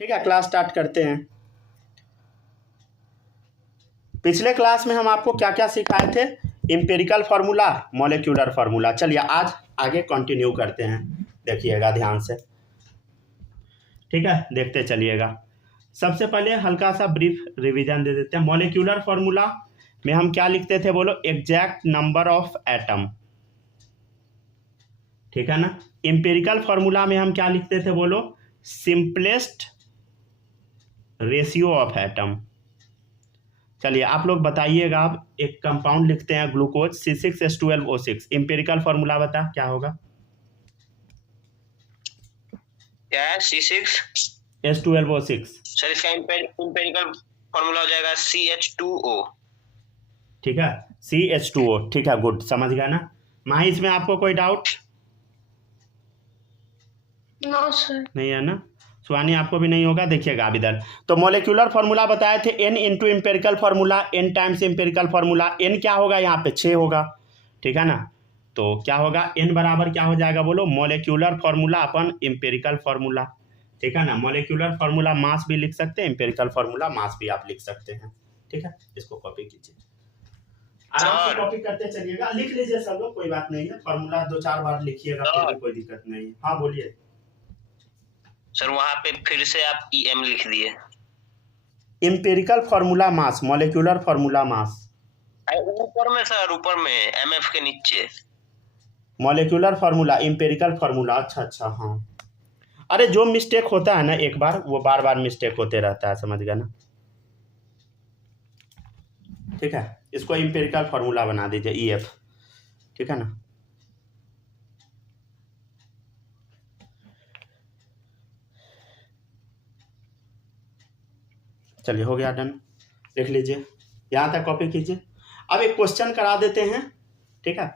ठीक है, class start करते हैं। पिछले क्लास में हम आपको क्या क्या सिखाए थे? Empirical formula, molecular formula. चलिए आज आगे कंटिन्यू करते हैं, देखिएगा ध्यान से। ठीक है, देखते चलिएगा। सबसे पहले हल्का सा ब्रीफ रिवीजन दे देते हैं। मॉलिक्यूलर फार्मूला में हम क्या लिखते थे बोलो? Exact number of atom. ठीक है ना। एम्पिरिकल फार्मूला में हम क्या लिखते थे बोलो? Simplest ratio of atom. चलिए आप लोग बताइएगा। आप एक कंपाउंड लिखते हैं ग्लूकोज C6H12O6। एम्पिरिकल फार्मूला बता क्या होगा? क्या है? C6 H12O6। सर इसका एम्पिरिकल फार्मूला हो जाएगा CH2O। ठीक है, CH2O। ठीक है, गुड, समझ गया ना। माही इसमें आपको कोई डाउट? No sir. नहीं है ना। सुहानी आपको भी नहीं होगा। देखिएगा आप इधर। तो मॉलिक्यूलर फार्मूला बताए थे n into empirical formula, n times empirical formula. n क्या होगा? यहाँ पे 6 होगा। ठीक है ना। तो क्या होगा? n बराबर क्या हो जाएगा बोलो? मॉलिक्यूलर फार्मूला अपन एम्पेरिकल फार्मूला। ठीक है ना। मॉलिक्यूलर फार्मूला मास भी लिख सकते हैं, एम्पेरिकल फार्मूला मास भी आप लिख सकते हैं। ठीक है, इसको कॉपी कीजिए, आराम से कॉपी करते चलिएगा। लिख लीजिए सब लोग, कोई बात नहीं है। फार्मूला 2-4 बार लिखिएगा, फिर भी कोई दिक्कत नहीं है। हाँ बोलिए सर। वहां पे फिर से आप EM लिख दिए। Empirical formula mass, molecular formula mass. ऊपर में सर, ऊपर में MF के नीचे मॉलिक्यूलर फार्मूला, एम्पिरिकल फार्मूला। अच्छा, हाँ। अरे जो मिस्टेक होता है ना एक बार, वो बार बार मिस्टेक होते रहता है, समझ गया ना। ठीक है, इसको एम्पिरिकल फार्मूला बना दीजिए EF। ठीक है ना। चलिए हो गया, डन। लिख लीजिए, यहाँ तक कॉपी कीजिए। अब एक क्वेश्चन करा देते हैं। ठीक है,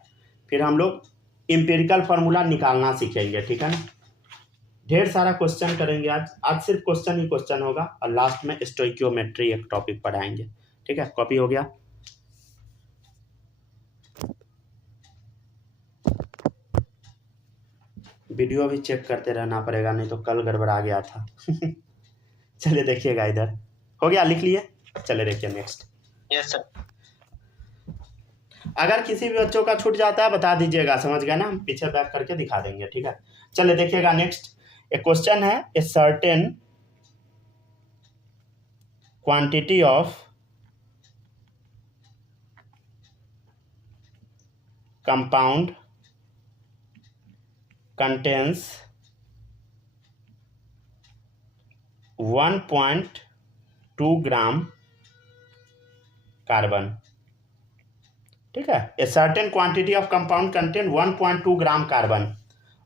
फिर हम लोग एम्पिरिकल फार्मूला निकालना सीखेंगे। ठीक है ना। ढेर सारा क्वेश्चन करेंगे आज सिर्फ क्वेश्चन ही क्वेश्चन होगा, और लास्ट में स्टोइकियोमेट्री एक टॉपिक पढ़ाएंगे। ठीक है, कॉपी हो गया। वीडियो भी चेक करते रहना पड़ेगा, नहीं तो कल गड़बड़ा गया था। चलिए देखिएगा इधर। हो गया, लिख लिए। चले देखिए नेक्स्ट। Yes sir. अगर किसी भी बच्चों का छूट जाता है बता दीजिएगा, समझ गए ना। हम पीछे बैक करके दिखा देंगे। ठीक है, चलिए देखिएगा नेक्स्ट। एक क्वेश्चन है, ए certain quantity of compound contains 1.2 gram carbon. ठीक है, ए certain quantity of compound contain 1.2 gram carbon,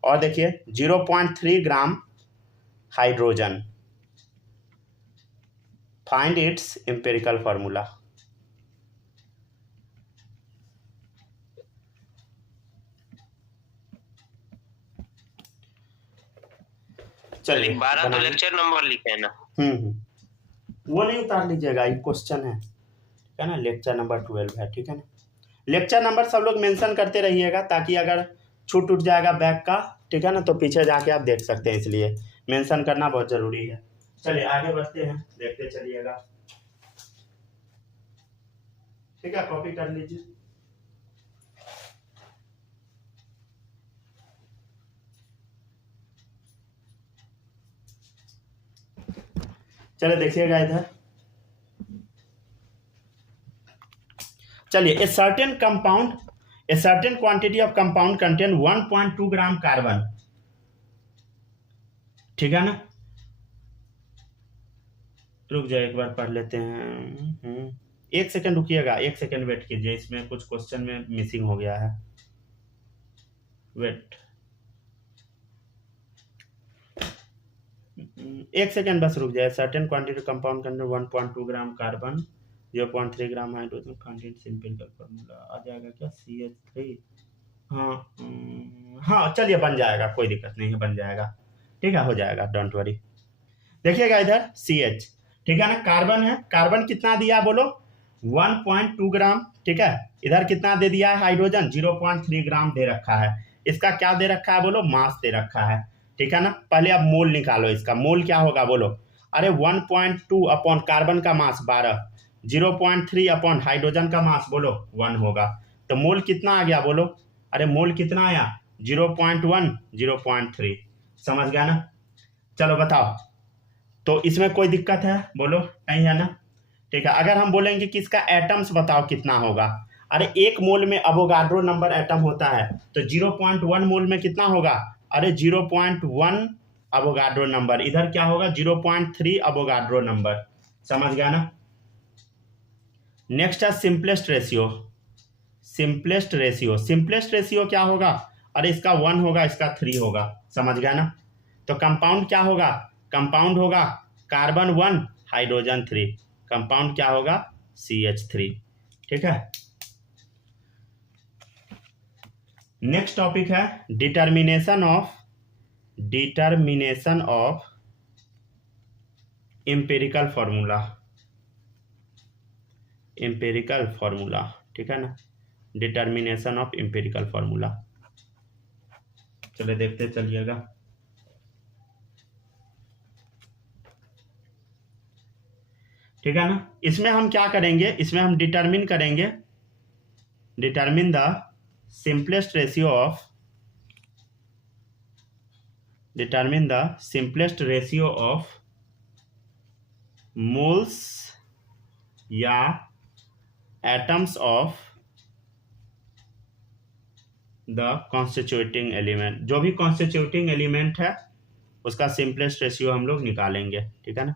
और देखिए 0.3 gram hydrogen. Find its empirical formula. चलिए 12 तो लेक्चर नंबर लिखे है ना। वो नहीं उतार लीजिएगा, ये क्वेश्चन है। ठीक है ना, लेक्चर नंबर 12 है। ठीक है ना। लेक्चर नंबर सब लोग मेंशन करते रहिएगा, ताकि अगर छूट उठ जाएगा बैक का, ठीक है ना, तो पीछे जाके आप देख सकते हैं। इसलिए मेंशन करना बहुत जरूरी है। चलिए आगे बढ़ते हैं, देखते चलिएगा। ठीक है, कॉपी कर लीजिए। चलिए देखिएगा इधर। चलिए, a certain compound, A certain quantity of compound contain 1.2 gram carbon. ठीक है ना। रुक जाए, एक बार पढ़ लेते हैं। 1 सेकंड रुकिएगा, 1 सेकंड वेट कीजिए। इसमें कुछ क्वेश्चन में मिसिंग हो गया है। वेट 1 सेकंड बस रुक जाए। Certain quantity compound contain 1.2 gram carbon, 0.3 gram hydrogen. Content empirical formula आ जाएगा क्या? CH3। हाँ चलिए बन जाएगा, कोई दिक्कत नहीं है, बन जाएगा। ठीक है, हो जाएगा, डोंट वरी। देखिएगा इधर CH। ठीक है ना, कार्बन है। कार्बन कितना दिया बोलो? 1.2 ग्राम। ठीक है, इधर कितना दे दिया है? हाइड्रोजन 0.3 ग्राम दे रखा है। इसका क्या दे रखा है बोलो? मास दे रखा है। ठीक है ना। पहले अब मोल निकालो इसका। मोल क्या होगा बोलो? अरे 1.2 अपॉन कार्बन का मास 12, 0.3 अपॉन हाइड्रोजन का मास बोलो 1 होगा। तो मोल कितना आ गया बोलो, अरे मोल कितना आया 0.1, 0.3। समझ गया ना। चलो बताओ, तो इसमें कोई दिक्कत है बोलो, नहीं है ना। ठीक है, अगर हम बोलेंगे कि इसका एटम्स बताओ कितना होगा, अरे 1 मोल में अवोगाड्रो नंबर एटम होता है, तो 0.1 मोल में कितना होगा, अरे 0.1 अवोगाड्रो नंबर, इधर क्या होगा 0.3 अवोगाड्रो नंबर। समझ गया ना। नेक्स्ट है simplest ratio. Simplest ratio, simplest ratio क्या होगा, अरे इसका 1 होगा, इसका 3 होगा। समझ गया ना। तो कंपाउंड क्या होगा, कंपाउंड होगा कार्बन 1 हाइड्रोजन 3, कंपाउंड क्या होगा CH3। ठीक है। नेक्स्ट टॉपिक है determination of empirical formula. Empirical formula, ठीक है ना, डिटर्मिनेशन ऑफ एम्पिरिकल फॉर्मूला। चलिए देखते चलिएगा। ठीक है ना। इसमें हम क्या करेंगे, इसमें हम डिटर्मिन करेंगे, determine the simplest ratio of, determine the simplest ratio of moles या atoms of the constituting element. जो भी कॉन्स्टिट्यूटिंग एलिमेंट है उसका सिंपलेस्ट रेशियो हम लोग निकालेंगे। ठीक है ना,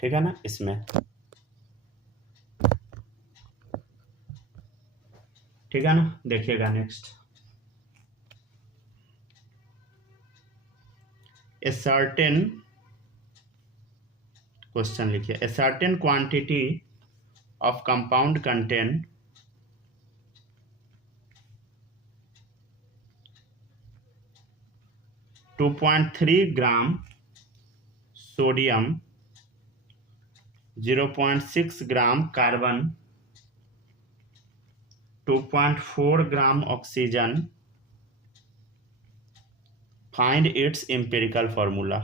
ठीक है ना। इसमें ठीक है ना, देखिएगा नेक्स्ट। ए सर्टेन, क्वेश्चन लिखिए, ए certain quantity of compound contain 2.3 gram sodium, 0.6 gram carbon, 2.4 gram oxygen, find its empirical formula.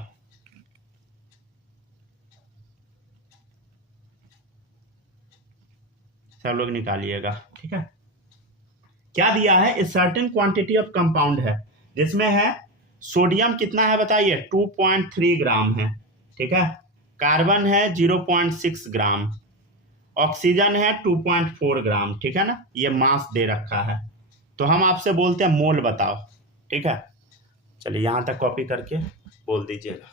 सब लोग निकालिएगा। ठीक है, क्या दिया है, इस सर्टेन क्वांटिटी ऑफ कंपाउंड है जिसमें है सोडियम कितना है बताइए 2.3 ग्राम है। ठीक है, कार्बन है 0.6 ग्राम, ऑक्सीजन है 2.4 ग्राम। ठीक है ना, ये मास दे रखा है, तो हम आपसे बोलते हैं मोल बताओ। ठीक है, चलिए यहां तक कॉपी करके बोल दीजिएगा।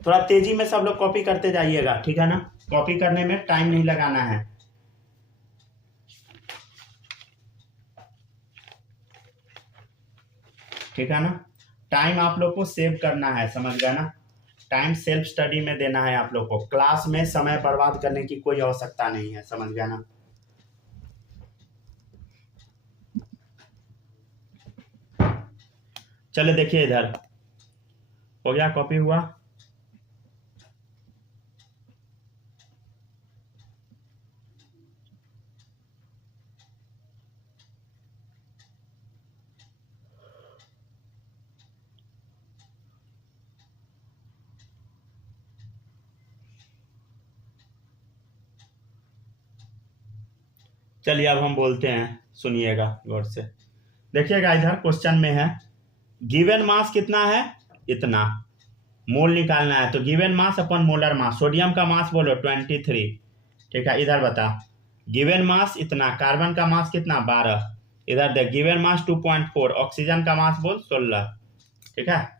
थोड़ा तेजी में सब लोग कॉपी करते जाइएगा। ठीक है ना, कॉपी करने में टाइम नहीं लगाना है। ठीक है ना, टाइम आप लोग को सेव करना है। समझ गया ना, टाइम सेल्फ स्टडी में देना है आप लोग को, क्लास में समय बर्बाद करने की कोई आवश्यकता नहीं है। समझ गया ना। चले देखिए इधर, हो गया, कॉपी हुआ। चलिए अब हम बोलते हैं, सुनिएगा गौर से। देखिएगा इधर क्वेश्चन में है गिवन मास कितना है, इतना मोल निकालना है। तो गिवन मास अपन मोलर मास, सोडियम का मास बोलो 23। ठीक है, इधर बता गिवन मास इतना, कार्बन का मास कितना 12, इधर देख गिवन मास 2.4, ऑक्सीजन का मास बोल 16। ठीक है,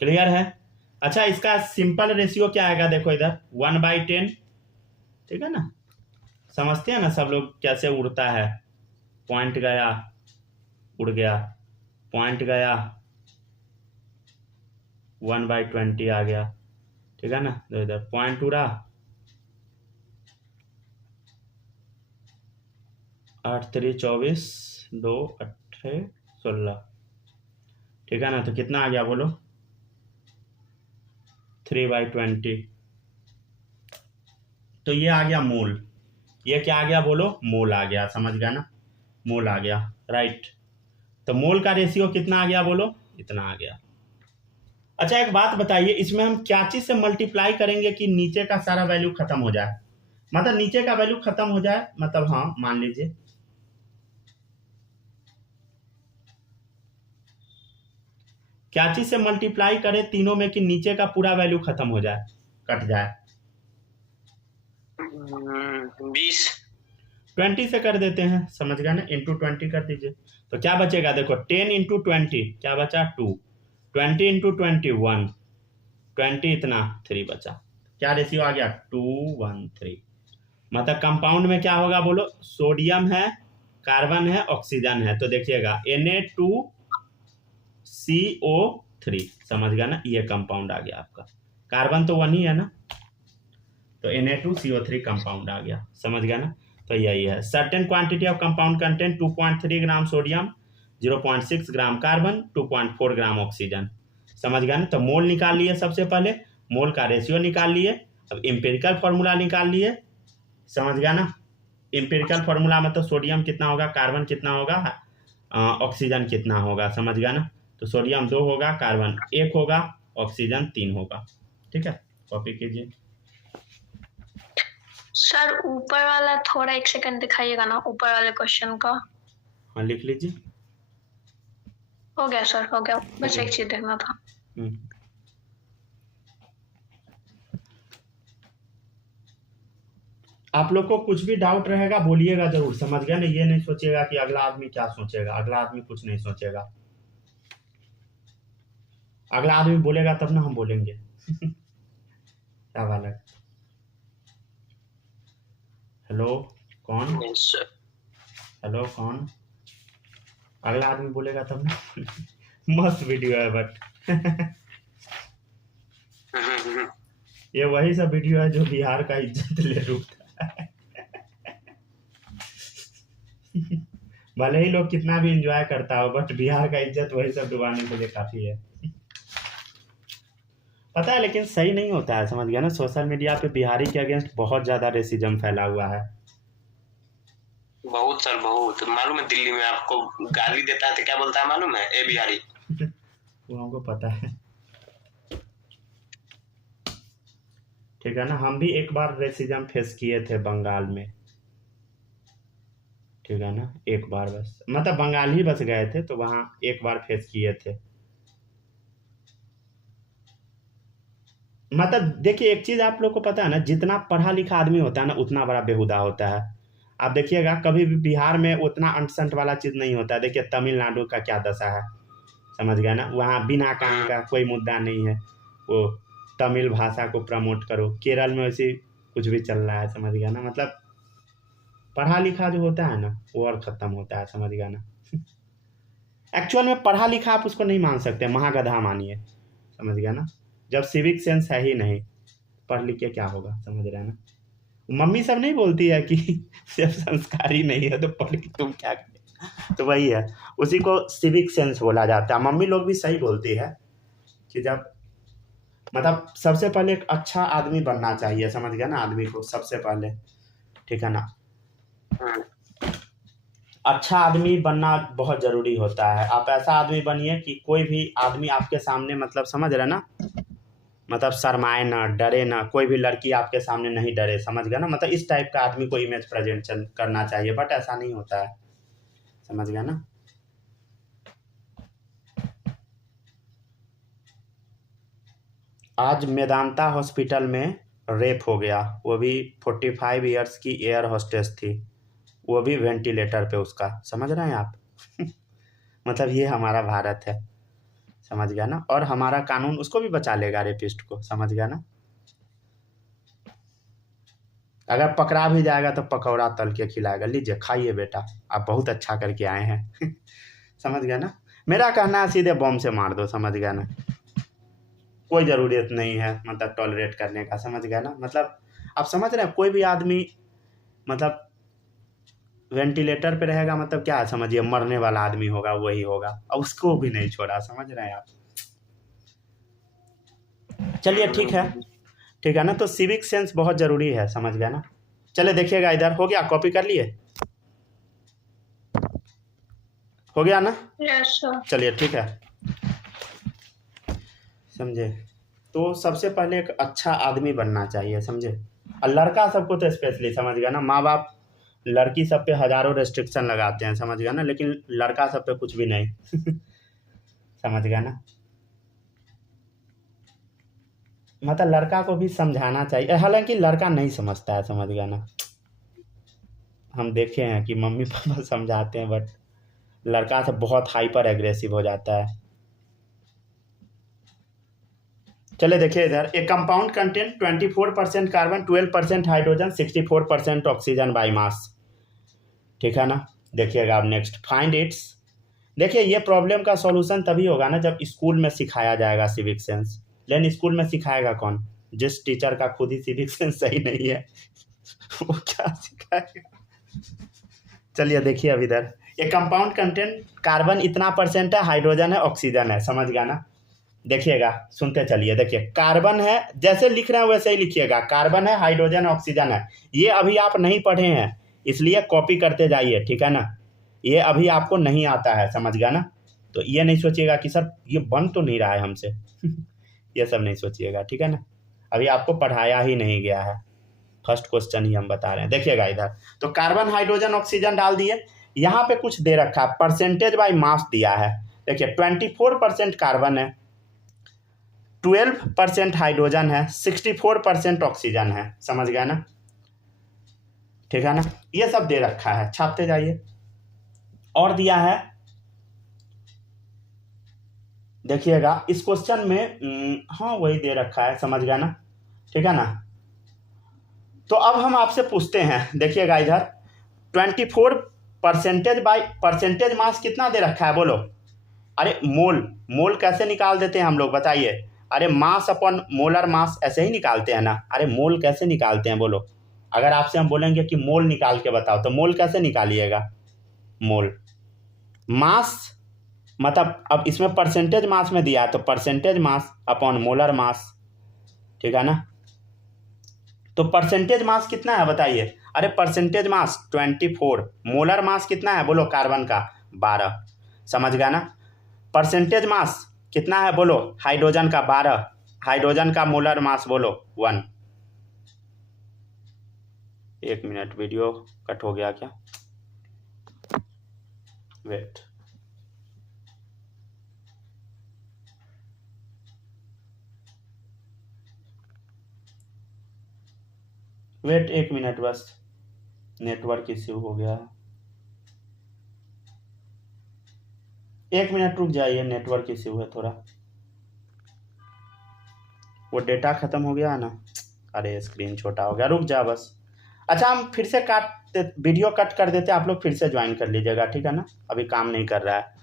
क्लियर है। अच्छा, इसका सिंपल रेशियो क्या आएगा, देखो इधर 1/10। ठीक है ना, समझते हैं ना सब लोग कैसे उड़ता है, पॉइंट गया उड़ गया, पॉइंट गया 1/20 आ गया। ठीक है ना, तो इधर पॉइंट उड़ा 8 3 24, 2 18 16। ठीक है ना, तो कितना आ गया बोलो 3/20। तो ये आ गया मोल, ये क्या आ गया बोलो, मोल आ गया, समझ गया ना, मोल आ गया, राइट। तो मोल का रेशियो कितना आ गया बोलो, इतना आ गया। अच्छा एक बात बताइए, इसमें हम क्या चीज से मल्टीप्लाई करेंगे कि नीचे का सारा वैल्यू खत्म हो जाए, मतलब नीचे का वैल्यू खत्म हो जाए, मतलब हाँ मान लीजिए क्या चीज से मल्टीप्लाई करें तीनों में कि नीचे का पूरा वैल्यू खत्म हो जाए, कट जाए। 20। 20 से कर देते हैं, समझ गया ना, इंटू 20 कर दीजिए। तो क्या बचेगा देखो, 10 इंटू 20 क्या बचा 2, 20 इंटू 20 1, 20 इतना 3 बचा, क्या रेशियो आ गया 2:1:3। मतलब कंपाउंड में क्या होगा बोलो, सोडियम है, कार्बन है, ऑक्सीजन है, तो देखिएगा Na2CO3, समझ गया ना, ये कंपाउंड आ गया आपका, कार्बन तो 1 ही है ना, तो Na2CO3 कंपाउंड आ गया, समझ गया ना। तो यही है, certain quantity of compound content 2.3 gram sodium, 0.6 gram carbon, 2.4 gram oxygen, समझ गया ना। तो मोल निकाल लिए, सबसे पहले मोल का रेशियो निकाल लिए, अब इम्पेरिकल फॉर्मूला निकाल लिए, समझ गया ना। इम्पेरिकल फॉर्मूला मतलब सोडियम कितना होगा, कार्बन कितना होगा, ऑक्सीजन कितना होगा, समझ गया ना। तो सोडियम 2 होगा, कार्बन 1 होगा, ऑक्सीजन 3 होगा, ठीक है, कॉपी कीजिए। सर ऊपर वाला थोड़ा 1 सेकंड दिखाइएगा ना, ऊपर वाले क्वेश्चन का। हाँ लिख लीजिए। हो गया सर, हो गया, बस एक चीज देखना था। आप लोग को कुछ भी डाउट रहेगा बोलिएगा जरूर, समझ गया ना, ये नहीं सोचिएगा कि अगला आदमी क्या सोचेगा, अगला आदमी कुछ नहीं सोचेगा, अगला आदमी बोलेगा तब ना हम बोलेंगे। क्या वाला है? हेलो कौन, हेलो कौन, अगला आदमी बोलेगा तब ना। मस्त वीडियो है बट ये वही सब वीडियो है जो बिहार का इज्जत ले लूटता है। भले ही लोग कितना भी एंजॉय करता हो, बट बिहार का इज्जत वही सब डुबाने के लिए काफी है, पता है, लेकिन सही नहीं होता है, समझ गया ना। सोशल मीडिया पे बिहारी के अगेंस्ट बहुत ज्यादा रेसिज्म फैला हुआ है, बहुत सर बहुत। मालूम है दिल्ली में आपको गाली देता है तो क्या बोलता है मालूम है, ए बिहारी। वो हमको पता है, ठीक है ना। हम भी एक बार रेसिज्म फेस किए थे बंगाल में, ठीक है ना, एक बार बस, मतलब बंगाल ही बस गए थे तो वहाँ एक बार फेस किए थे। मतलब देखिए एक चीज आप लोग को पता है ना, जितना पढ़ा लिखा आदमी होता है ना उतना बड़ा बेहुदा होता है। आप देखिएगा कभी भी बिहार में उतना अंट वाला चीज नहीं होता है। देखिए तमिलनाडु का क्या दशा है, समझ गया ना, वहाँ बिना काम का कोई मुद्दा नहीं है, वो तमिल भाषा को प्रमोट करो। केरल में वैसे कुछ भी चल रहा है, समझ गया ना। मतलब पढ़ा लिखा जो होता है ना वो और खत्म होता है, समझ गया ना। एक्चुअल में पढ़ा लिखा आप उसको नहीं मान सकते, महागधा मानिए, समझ गया ना। जब सिविक सेंस है ही नहीं, पढ़ लिख के क्या होगा, समझ रहे हैं ना। मम्मी सब नहीं बोलती है कि जब संस्कारी नहीं है तो पढ़ के तुम क्या करें, तो वही है, उसी को सिविक सेंस बोला जाता है। मम्मी लोग भी सही बोलती है कि जब मतलब सबसे पहले एक अच्छा आदमी बनना चाहिए, समझ गया ना, आदमी को सबसे पहले, ठीक है ना। अच्छा आदमी बनना बहुत ज़रूरी होता है। आप ऐसा आदमी बनिए कि कोई भी आदमी आपके सामने, मतलब समझ रहे ना, मतलब शर्माए ना, डरे ना, कोई भी लड़की आपके सामने नहीं डरे, समझ गया ना। मतलब इस टाइप का आदमी को इमेज प्रेजेंट करना चाहिए, बट ऐसा नहीं होता है, समझ गया ना। आज मेदांता हॉस्पिटल में रेप हो गया, वो भी 45 ईयर्स की एयर होस्टेस थी, वो भी वेंटिलेटर पे उसका, समझ रहे हैं आप। मतलब ये हमारा भारत है, समझ गया ना। और हमारा कानून उसको भी बचा लेगा, रेपिस्ट को, समझ गया ना। अगर पकड़ा भी जाएगा तो पकौड़ा तल के खिलाएगा, लीजिए खाइए बेटा, आप बहुत अच्छा करके आए हैं। समझ गया ना। मेरा कहना है सीधे बम से मार दो, समझ गया ना, कोई ज़रूरत नहीं है मतलब टॉलरेट करने का, समझ गया ना। मतलब आप समझ रहे हैं, कोई भी आदमी मतलब वेंटिलेटर पे रहेगा मतलब क्या है, समझिए मरने वाला आदमी होगा वही होगा, और उसको भी नहीं छोड़ा, समझ रहे हैं आप। चलिए ठीक है, ठीक है ना। तो सिविक सेंस बहुत ज़रूरी है, समझ गया ना। चले देखिएगा इधर, हो गया, कॉपी कर लिए, हो गया ना। Yes sir. चलिए ठीक है, समझे। तो सबसे पहले एक अच्छा आदमी बनना चाहिए, समझे। और लड़का सबको तो स्पेशली, समझ गया ना। माँ बाप लड़की सब पे हज़ारों रेस्ट्रिक्शन लगाते हैं, समझ गया ना, लेकिन लड़का सब पे कुछ भी नहीं समझ गया ना। मतलब लड़का को भी समझाना चाहिए, हालांकि लड़का नहीं समझता है, समझ गया ना। हम देखे हैं कि मम्मी पापा समझाते हैं, बट लड़का सब बहुत हाइपर एग्रेसिव हो जाता है। चले देखिए इधर, ए compound content 24% carbon, 12% hydrogen, 64% oxygen by mass, ठीक है ना। देखिएगा अब नेक्स्ट, फाइंड इट्स। देखिए ये प्रॉब्लम का सॉल्यूशन तभी होगा ना जब स्कूल में सिखाया जाएगा सिविक सेंस। लेकिन स्कूल में सिखाएगा कौन, जिस टीचर का खुद ही सिविक सेंस सही नहीं है वो क्या सिखाएगा। चलिए देखिए अब इधर, ये कंपाउंड कंटेंट कार्बन इतना परसेंट है, हाइड्रोजन है, ऑक्सीजन है, समझ गया ना। देखिएगा, सुनते चलिए, देखिए कार्बन है, जैसे लिख रहे हैं वैसे ही लिखिएगा, कार्बन है, हाइड्रोजन, ऑक्सीजन है। ये अभी आप नहीं पढ़े हैं, इसलिए कॉपी करते जाइए, ठीक है ना। ये अभी आपको नहीं आता है, समझ गया ना। तो ये नहीं सोचिएगा कि सर ये बन तो नहीं रहा है हमसे ये सब नहीं सोचिएगा, ठीक है ना। अभी आपको पढ़ाया ही नहीं गया है, फर्स्ट क्वेश्चन ही हम बता रहे हैं। देखिएगा इधर, तो कार्बन, हाइड्रोजन, ऑक्सीजन डाल दिए। यहाँ पे कुछ दे रखा है, परसेंटेज बाई मास दिया है। देखिए 24% कार्बन है, 12% हाइड्रोजन है, 64% ऑक्सीजन है, समझ गया ना, ठीक है ना। ये सब दे रखा है, छापते जाइए। और दिया है, देखिएगा इस क्वेश्चन में हाँ वही दे रखा है, समझ गया ना, ठीक है ना। तो अब हम आपसे पूछते हैं, देखिएगा इधर 24% बाई परसेंटेज मास कितना दे रखा है, बोलो। अरे मोल कैसे निकाल देते हैं हम लोग, बताइए। अरे मास अपॉन मोलर मास ऐसे ही निकालते हैं ना। अरे मोल कैसे निकालते हैं, बोलो। अगर आपसे हम बोलेंगे कि मोल निकाल के बताओ, तो मोल कैसे निकालिएगा। मोल मास, मतलब अब इसमें परसेंटेज मास में दिया है, तो percentage mass upon molar mass, ठीक है ना। तो परसेंटेज मास कितना है बताइए। अरे परसेंटेज मास 24, मोलर मास कितना है, बोलो, कार्बन का 12, समझ गया ना। परसेंटेज मास कितना है, बोलो, हाइड्रोजन का 12, हाइड्रोजन का मोलर मास बोलो 1। 1 मिनट, वीडियो कट हो गया क्या, वेट। वेट 1 मिनट बस, नेटवर्क इश्यू हो गया है। 1 मिनट रुक जाइए, नेटवर्क इश्यू है थोड़ा, वो डेटा खत्म हो गया है ना। अरे स्क्रीन छोटा हो गया, रुक जा बस। अच्छा हम फिर से वीडियो कट कर देते हैं, आप लोग फिर से ज्वाइन कर लीजिएगा, ठीक है ना। अभी काम नहीं कर रहा है।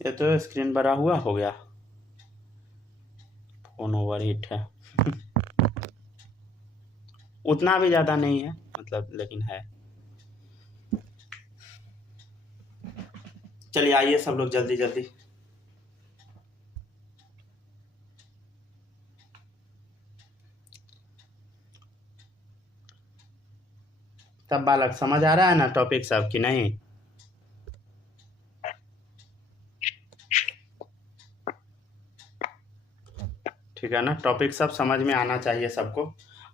ये तो स्क्रीन बड़ा हुआ हो गया, फोन ओवर हीट है उतना भी ज़्यादा नहीं है, मतलब, लेकिन है। चलिए आइए सब लोग जल्दी जल्दी। तब बालक समझ आ रहा है ना टॉपिक सब कि नहीं। ठीक है ना, टॉपिक सब समझ में आना चाहिए सबको।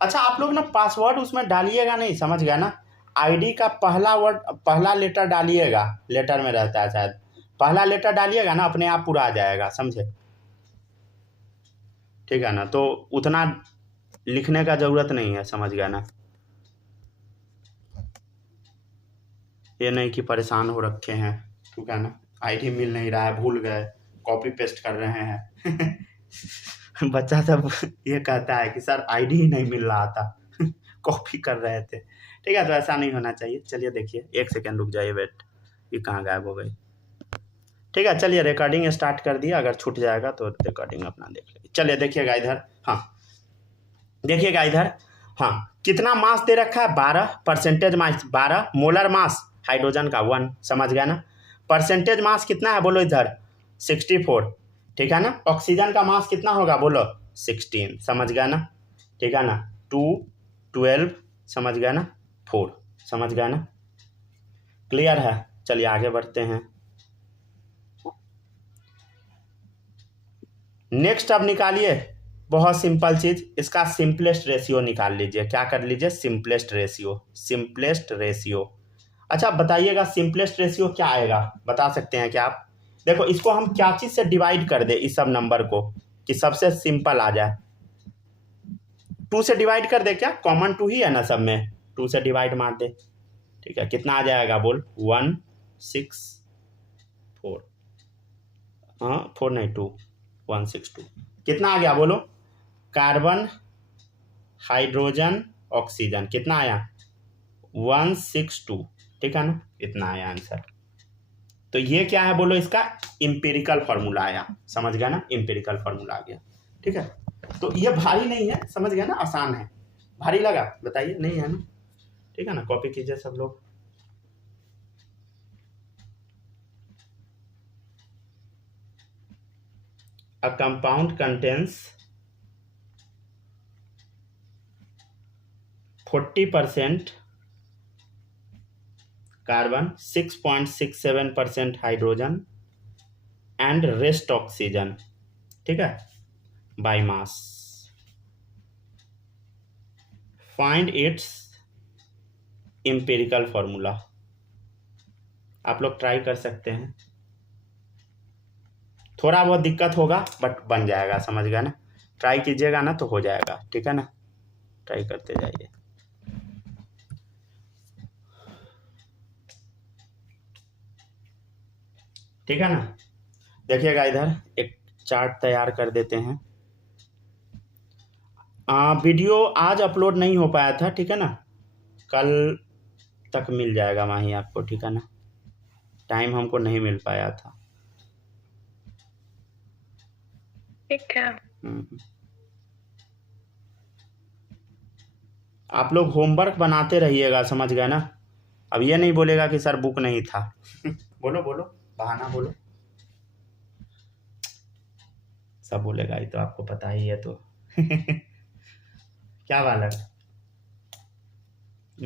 अच्छा आप लोग ना पासवर्ड उसमें डालिएगा नहीं, समझ गया ना। आईडी का पहला वर्ड, पहला लेटर डालिएगा, लेटर में रहता है शायद, पहला लेटर डालिएगा ना, अपने आप पूरा आ जाएगा, समझे। ठीक है ना, तो उतना लिखने का ज़रूरत नहीं है, समझ गया ना। ये नहीं कि परेशान हो रखे हैं, ठीक है ना, आईडी मिल नहीं रहा है, भूल गए, कॉपी पेस्ट कर रहे हैं बच्चा सब ये कहता है कि सर आईडी ही नहीं मिल रहा था कॉपी कर रहे थे, ठीक है। तो ऐसा नहीं होना चाहिए। चलिए देखिए, 1 सेकेंड रुक जाइए, वेट, ये कहाँ गायब हो गई, ठीक है। चलिए रिकॉर्डिंग स्टार्ट कर दिया, अगर छूट जाएगा तो रिकॉर्डिंग अपना देख लीजिए। चलिए देखिएगा इधर, हाँ देखिएगा इधर, हाँ कितना मास दे रखा है, 12% मास, 12 मोलर मास हाइड्रोजन का 1, समझ गया ना। परसेंटेज मास कितना है बोलो इधर, 64, ठीक है ना। ऑक्सीजन का मास कितना होगा बोलो, 16, समझ गया ना, ठीक है ना। 2, 12, समझ गया ना, 4, समझ गया ना, क्लियर है। चलिए आगे बढ़ते हैं। नेक्स्ट अब निकालिए, बहुत सिंपल चीज, इसका सिंपलेस्ट रेशियो निकाल लीजिए। क्या कर लीजिए, सिंपलेस्ट रेशियो, सिंपलेस्ट रेशियो। अच्छा बताइएगा सिंपलेस्ट रेशियो क्या आएगा, बता सकते हैं क्या आप। देखो इसको हम क्या चीज से डिवाइड कर दे, इस सब नंबर को, कि सबसे सिंपल आ जाए। 2 से डिवाइड कर दे, क्या कॉमन 2 ही है ना सब में, 2 से डिवाइड मार दे, ठीक है। कितना आ जाएगा बोल, 164, हाँ 4 नहीं 2, 162, कितना आ गया बोलो, कार्बन हाइड्रोजन ऑक्सीजन, कितना आया 162, ठीक है ना, इतना आया आंसर। तो ये क्या है बोलो, इसका इंपेरिकल फार्मूला आया, समझ गया ना, इंपेरिकल फार्मूला आ गया, ठीक है। तो ये भारी नहीं है, समझ गया ना, आसान है। भारी लगा बताइए, नहीं है ना, ठीक है ना। कॉपी कीजिए सब लोग। A compound contains 40% carbon, 6.67% hydrogen and rest oxygen, ठीक है, by mass. Find its empirical formula. आप लोग ट्राई कर सकते हैं, थोड़ा बहुत दिक्कत होगा बट बन जाएगा, समझ गया ना। ट्राई कीजिएगा ना तो हो जाएगा, ठीक है ना, ट्राई करते जाइए। ठीक है ना। देखिएगा इधर एक चार्ट तैयार कर देते हैं। वीडियो आज अपलोड नहीं हो पाया था, ठीक है ना, कल तक मिल जाएगा माही आपको, ठीक है ना, टाइम हमको नहीं मिल पाया था, ठीक है। आप लोग होमवर्क बनाते रहिएगा, समझ गए ना। अब ये नहीं बोलेगा कि सर बुक नहीं था बोलो बोलो, बहाना बोलो, सब बोलेगा, ये तो आपको पता ही है तो क्या बालक,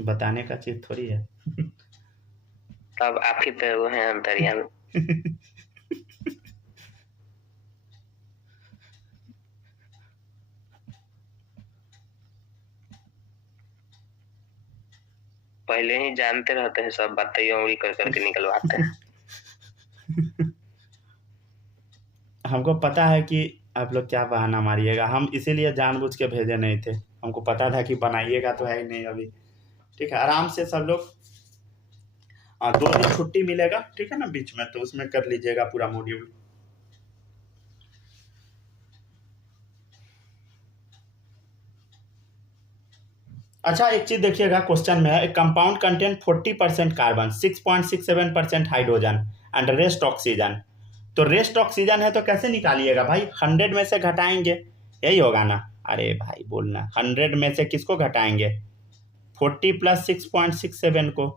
बताने का चीज थोड़ी है अब आप ही पे वो हैं अंतर्यामी पहले ही जानते रहते हैं सब बातें, उंगली कर करके निकलवाते हैं हमको पता है कि आप लोग क्या बहाना मारिएगा, हम इसीलिए जानबूझ के भेजे नहीं थे, हमको पता था कि बनाइएगा तो है ही नहीं अभी, ठीक है। आराम से सब लोग 2 दिन छुट्टी मिलेगा, ठीक है ना, बीच में, तो उसमें कर लीजिएगा पूरा मॉड्यूल। अच्छा एक चीज देखिएगा, क्वेश्चन में है, एक compound contain 40% carbon, 6.67% hydrogen and rest oxygen. तो रेस्ट ऑक्सीजन है तो कैसे निकालिएगा भाई, 100 में से घटाएंगे, यही होगा ना। अरे भाई बोलना, 100 में से किसको घटाएंगे, 40 + 6.67 को,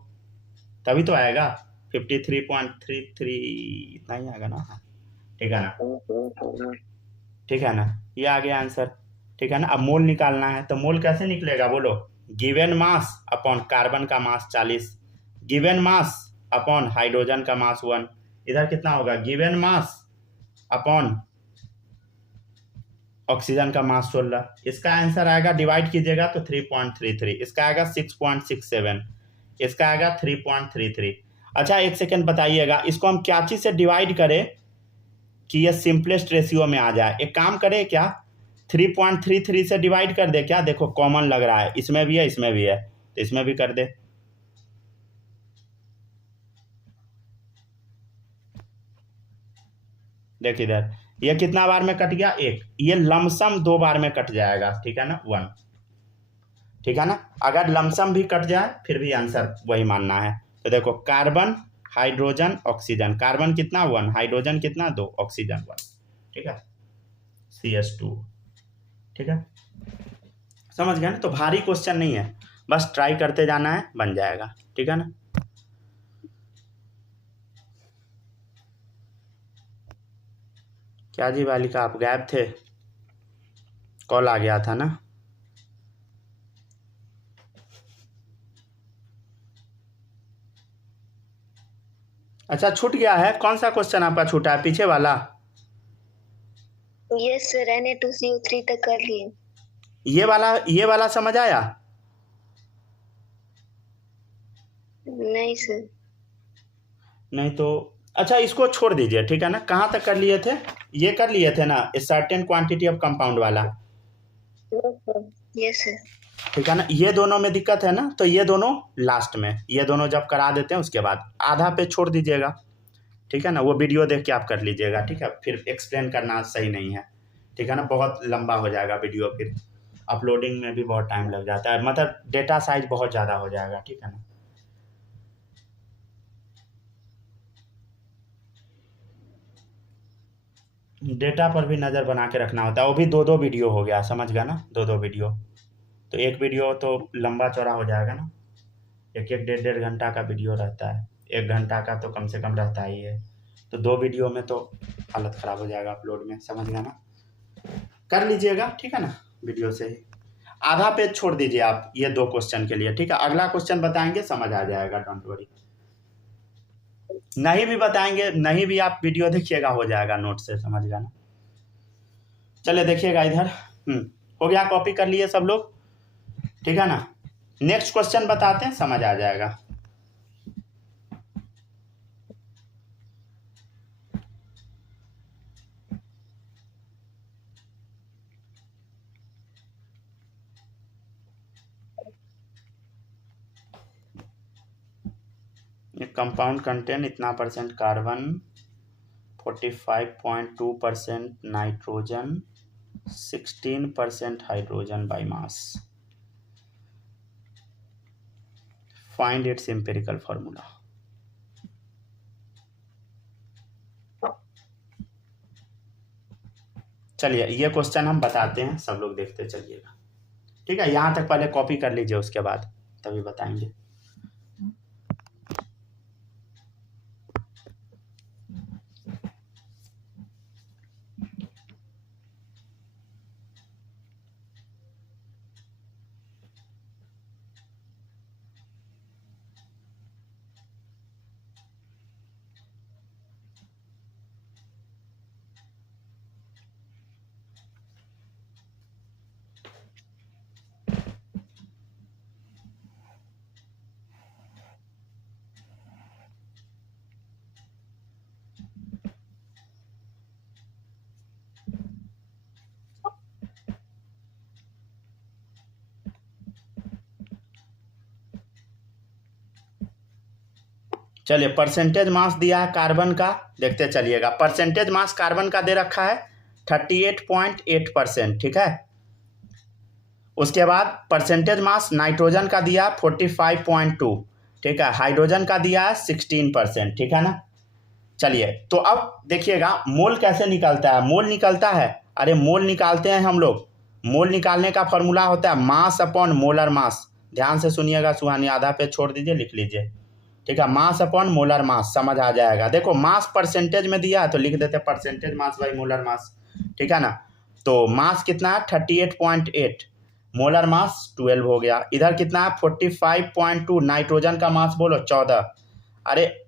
तभी तो आएगा 53.33, इतना ही आएगा ना, ठीक है ना, ठीक है ना, ये आ गया आंसर, ठीक है ना। अब मोल निकालना है, तो मोल कैसे निकलेगा बोलो, गिवन मास अपॉन कार्बन का मास 40, गिवन मास अपॉन हाइड्रोजन का मास 1, इधर कितना होगा, गिवन मास अपॉन ऑक्सीजन का मास 16, इसका आंसर आएगा, डिवाइड कीजिएगा तो 3.33, इसका आएगा 6.67, इसका आएगा 3.33। अच्छा एक सेकेंड बताइएगा, इसको हम क्या चीज से डिवाइड करें कि ये सिंपलेस्ट रेशियो में आ जाए, एक काम करें क्या, 3.33 से डिवाइड कर दे क्या, देखो कॉमन लग रहा है, इसमें भी है इसमें भी है, तो इसमें भी कर दे, देख इधर, ये कितना बार में कट गया, एक, ये लमसम 2 बार में कट जाएगा, ठीक है ना, 1, ठीक है ना। अगर लमसम भी कट जाए फिर भी आंसर वही मानना है। तो देखो कार्बन, हाइड्रोजन, ऑक्सीजन, कार्बन कितना 1, हाइड्रोजन कितना 2, ऑक्सीजन 1, ठीक है, CH2, ठीक है, समझ गए ना। तो भारी क्वेश्चन नहीं है, बस ट्राई करते जाना है, बन जाएगा, ठीक है ना। क्या जी बालिका, आप गायब थे, कॉल आ गया था ना। अच्छा छूट गया है, कौन सा क्वेश्चन आपका छूटा है, पीछे वाला? यस सर, Na2CO3 तक कर लिए। ये वाला समझ आया? नहीं सर। नहीं तो अच्छा इसको छोड़ दीजिए, ठीक है ना। कहाँ तक कर लिए थे, ये कर लिए थे ना, a certain quantity of compound वाला? Yes sir. ठीक है ना, ये दोनों में दिक्कत है ना, तो ये दोनों लास्ट में, ये दोनों जब करा देते हैं उसके बाद आधा पे छोड़ दीजिएगा, ठीक है ना। वो वीडियो देख के आप कर लीजिएगा, ठीक है, फिर एक्सप्लेन करना सही नहीं है, ठीक है ना, बहुत लंबा हो जाएगा वीडियो, फिर अपलोडिंग में भी बहुत टाइम लग जाता है, मतलब डेटा साइज बहुत ज़्यादा हो जाएगा, ठीक है ना। डेटा पर भी नज़र बना के रखना होता है, वो भी 2-2 वीडियो हो गया, समझ गया ना, 2-2 वीडियो, तो एक वीडियो तो लंबा चौड़ा हो जाएगा ना, एक 1-1.5 घंटा का वीडियो रहता है, 1 घंटा का तो कम से कम रहता ही है, तो 2 वीडियो में तो हालत ख़राब हो जाएगा अपलोड में, समझ गया ना। कर लीजिएगा, ठीक है ना, वीडियो से ही आधा पेज छोड़ दीजिए आप ये 2 क्वेश्चन के लिए, ठीक है। अगला क्वेश्चन बताएंगे, समझ आ जाएगा, डोंट वरी। नहीं भी बताएंगे, नहीं भी आप वीडियो देखिएगा, हो जाएगा नोट से, समझ गया ना। चलिए देखिएगा इधर, हो गया, कॉपी कर लिए सब लोग, ठीक है ना। नेक्स्ट क्वेश्चन बताते हैं, समझ आ जाएगा। कंपाउंड कंटेन इतना percent carbon, 45.2% nitrogen, 16% hydrogen by mass, find its empirical formula. चलिए ये क्वेश्चन हम बताते हैं, सब लोग देखते चलिएगा, ठीक है। यहाँ तक पहले कॉपी कर लीजिए, उसके बाद तभी बताएंगे। चलिए परसेंटेज मास दिया है कार्बन का, देखते चलिएगा। परसेंटेज मास कार्बन का दे रखा है 38.8%, ठीक है। उसके बाद परसेंटेज मास नाइट्रोजन का दिया 45.2, ठीक है। हाइड्रोजन का दिया है 16%, ठीक है ना। चलिए तो अब देखिएगा मोल कैसे निकलता है, मोल निकलता है, अरे मोल निकालते हैं हम लोग, मोल निकालने का फॉर्मूला होता है मास अपॉन मोलर मास। ध्यान से सुनिएगा सुहानी, आधा पेज छोड़ दीजिए, लिख लीजिए, ठीक है। मास अपॉन मोलर मास, समझ आ जाएगा। देखो मास परसेंटेज में दिया है तो लिख देते percentage mass by molar mass, ठीक है ना। तो मास कितना है 38.8, मोलर मास 12 हो गया। इधर कितना है 45.2, नाइट्रोजन का मास बोलो 14, अरे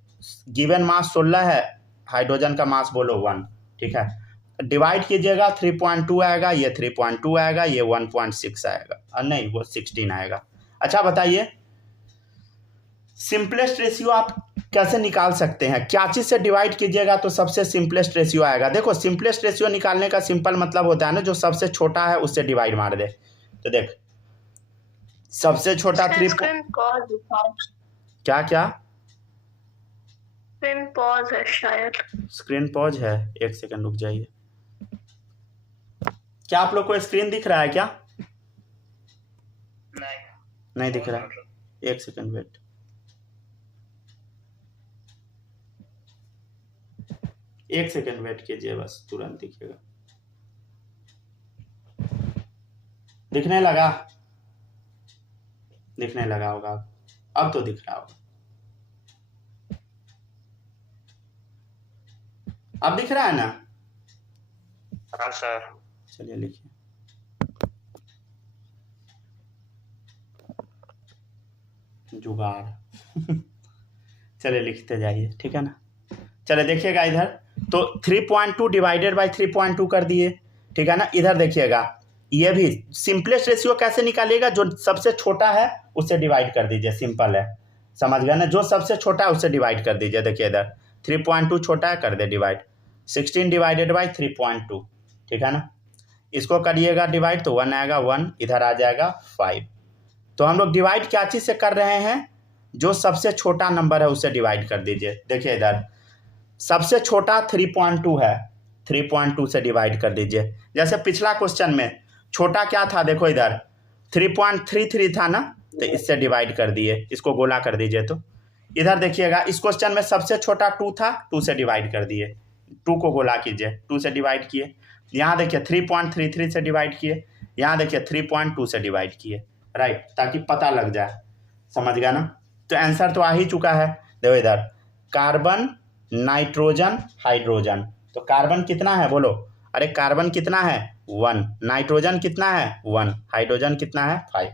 गिवन मास 16 है, हाइड्रोजन का मास बोलो 1, ठीक है। डिवाइड कीजिएगा 3.2 आएगा, ये 3.2 आएगा, ये 1.6 आएगा, और नहीं वो 16 आएगा। अच्छा बताइए सिंपलेस्ट रेशियो आप कैसे निकाल सकते हैं, क्या चीज़ से डिवाइड कीजिएगा तो सबसे सिंपलेस्ट रेशियो आएगा। देखो सिंपलेस्ट रेशियो निकालने का सिंपल मतलब होता है ना, जो सबसे छोटा है उससे डिवाइड मार दे। तो देख सबसे छोटा 3, क्या क्या स्क्रीन पॉज है शायद। स्क्रीन पॉज है, एक सेकंड रुक जाइए। क्या आप लोग को स्क्रीन दिख रहा है क्या? नहीं दिख रहा, एक सेकंड वेट। एक सेकंड वेट कीजिए, बस तुरंत दिखेगा। दिखने लगा, दिखने लगा होगा, अब तो दिख रहा होगा। अब दिख रहा है ना? हाँ सर। चलिए लिखिए। जुगाड़ चलिए लिखते जाइए, ठीक है ना। चलिए देखिएगा इधर, तो 3.2 डिवाइडेड बाई 3.2 कर दिए, ठीक है ना। इधर देखिएगा, ये भी सिंपलेस्ट रेशियो कैसे निकालिएगा, जो सबसे छोटा है उससे डिवाइड कर दीजिए, सिंपल है, समझ गए ना। जो सबसे छोटा है उससे डिवाइड कर दीजिए। देखिए इधर 3.2 छोटा है, कर दे डिवाइड, 16 डिवाइडेड बाई 3.2, ठीक है ना। इसको करिएगा डिवाइड तो 1 आएगा, 1 इधर आ जाएगा 5। तो हम लोग डिवाइड क्या चीज़ से कर रहे हैं, जो सबसे छोटा नंबर है उससे डिवाइड कर दीजिए। देखिए इधर सबसे छोटा 3.2 है, 3.2 से डिवाइड कर दीजिए। जैसे पिछला क्वेश्चन में छोटा क्या था, देखो इधर 3.33 था ना, तो इससे डिवाइड कर दिए, इसको गोला कर दीजिए। तो इधर देखिएगा, इस क्वेश्चन में सबसे छोटा 2 था, 2 से डिवाइड कर दिए, 2 को गोला कीजिए, 2 से डिवाइड किए। यहाँ देखिए 3.33 से डिवाइड किए, यहाँ देखिए 3.2 से डिवाइड किए, राइट, ताकि पता लग जाए, समझ गया ना। तो आंसर तो आ ही चुका है। देखो इधर कार्बन, नाइट्रोजन, हाइड्रोजन। तो कार्बन कितना है बोलो, अरे कार्बन कितना है 1, नाइट्रोजन कितना है 1, हाइड्रोजन कितना है 5।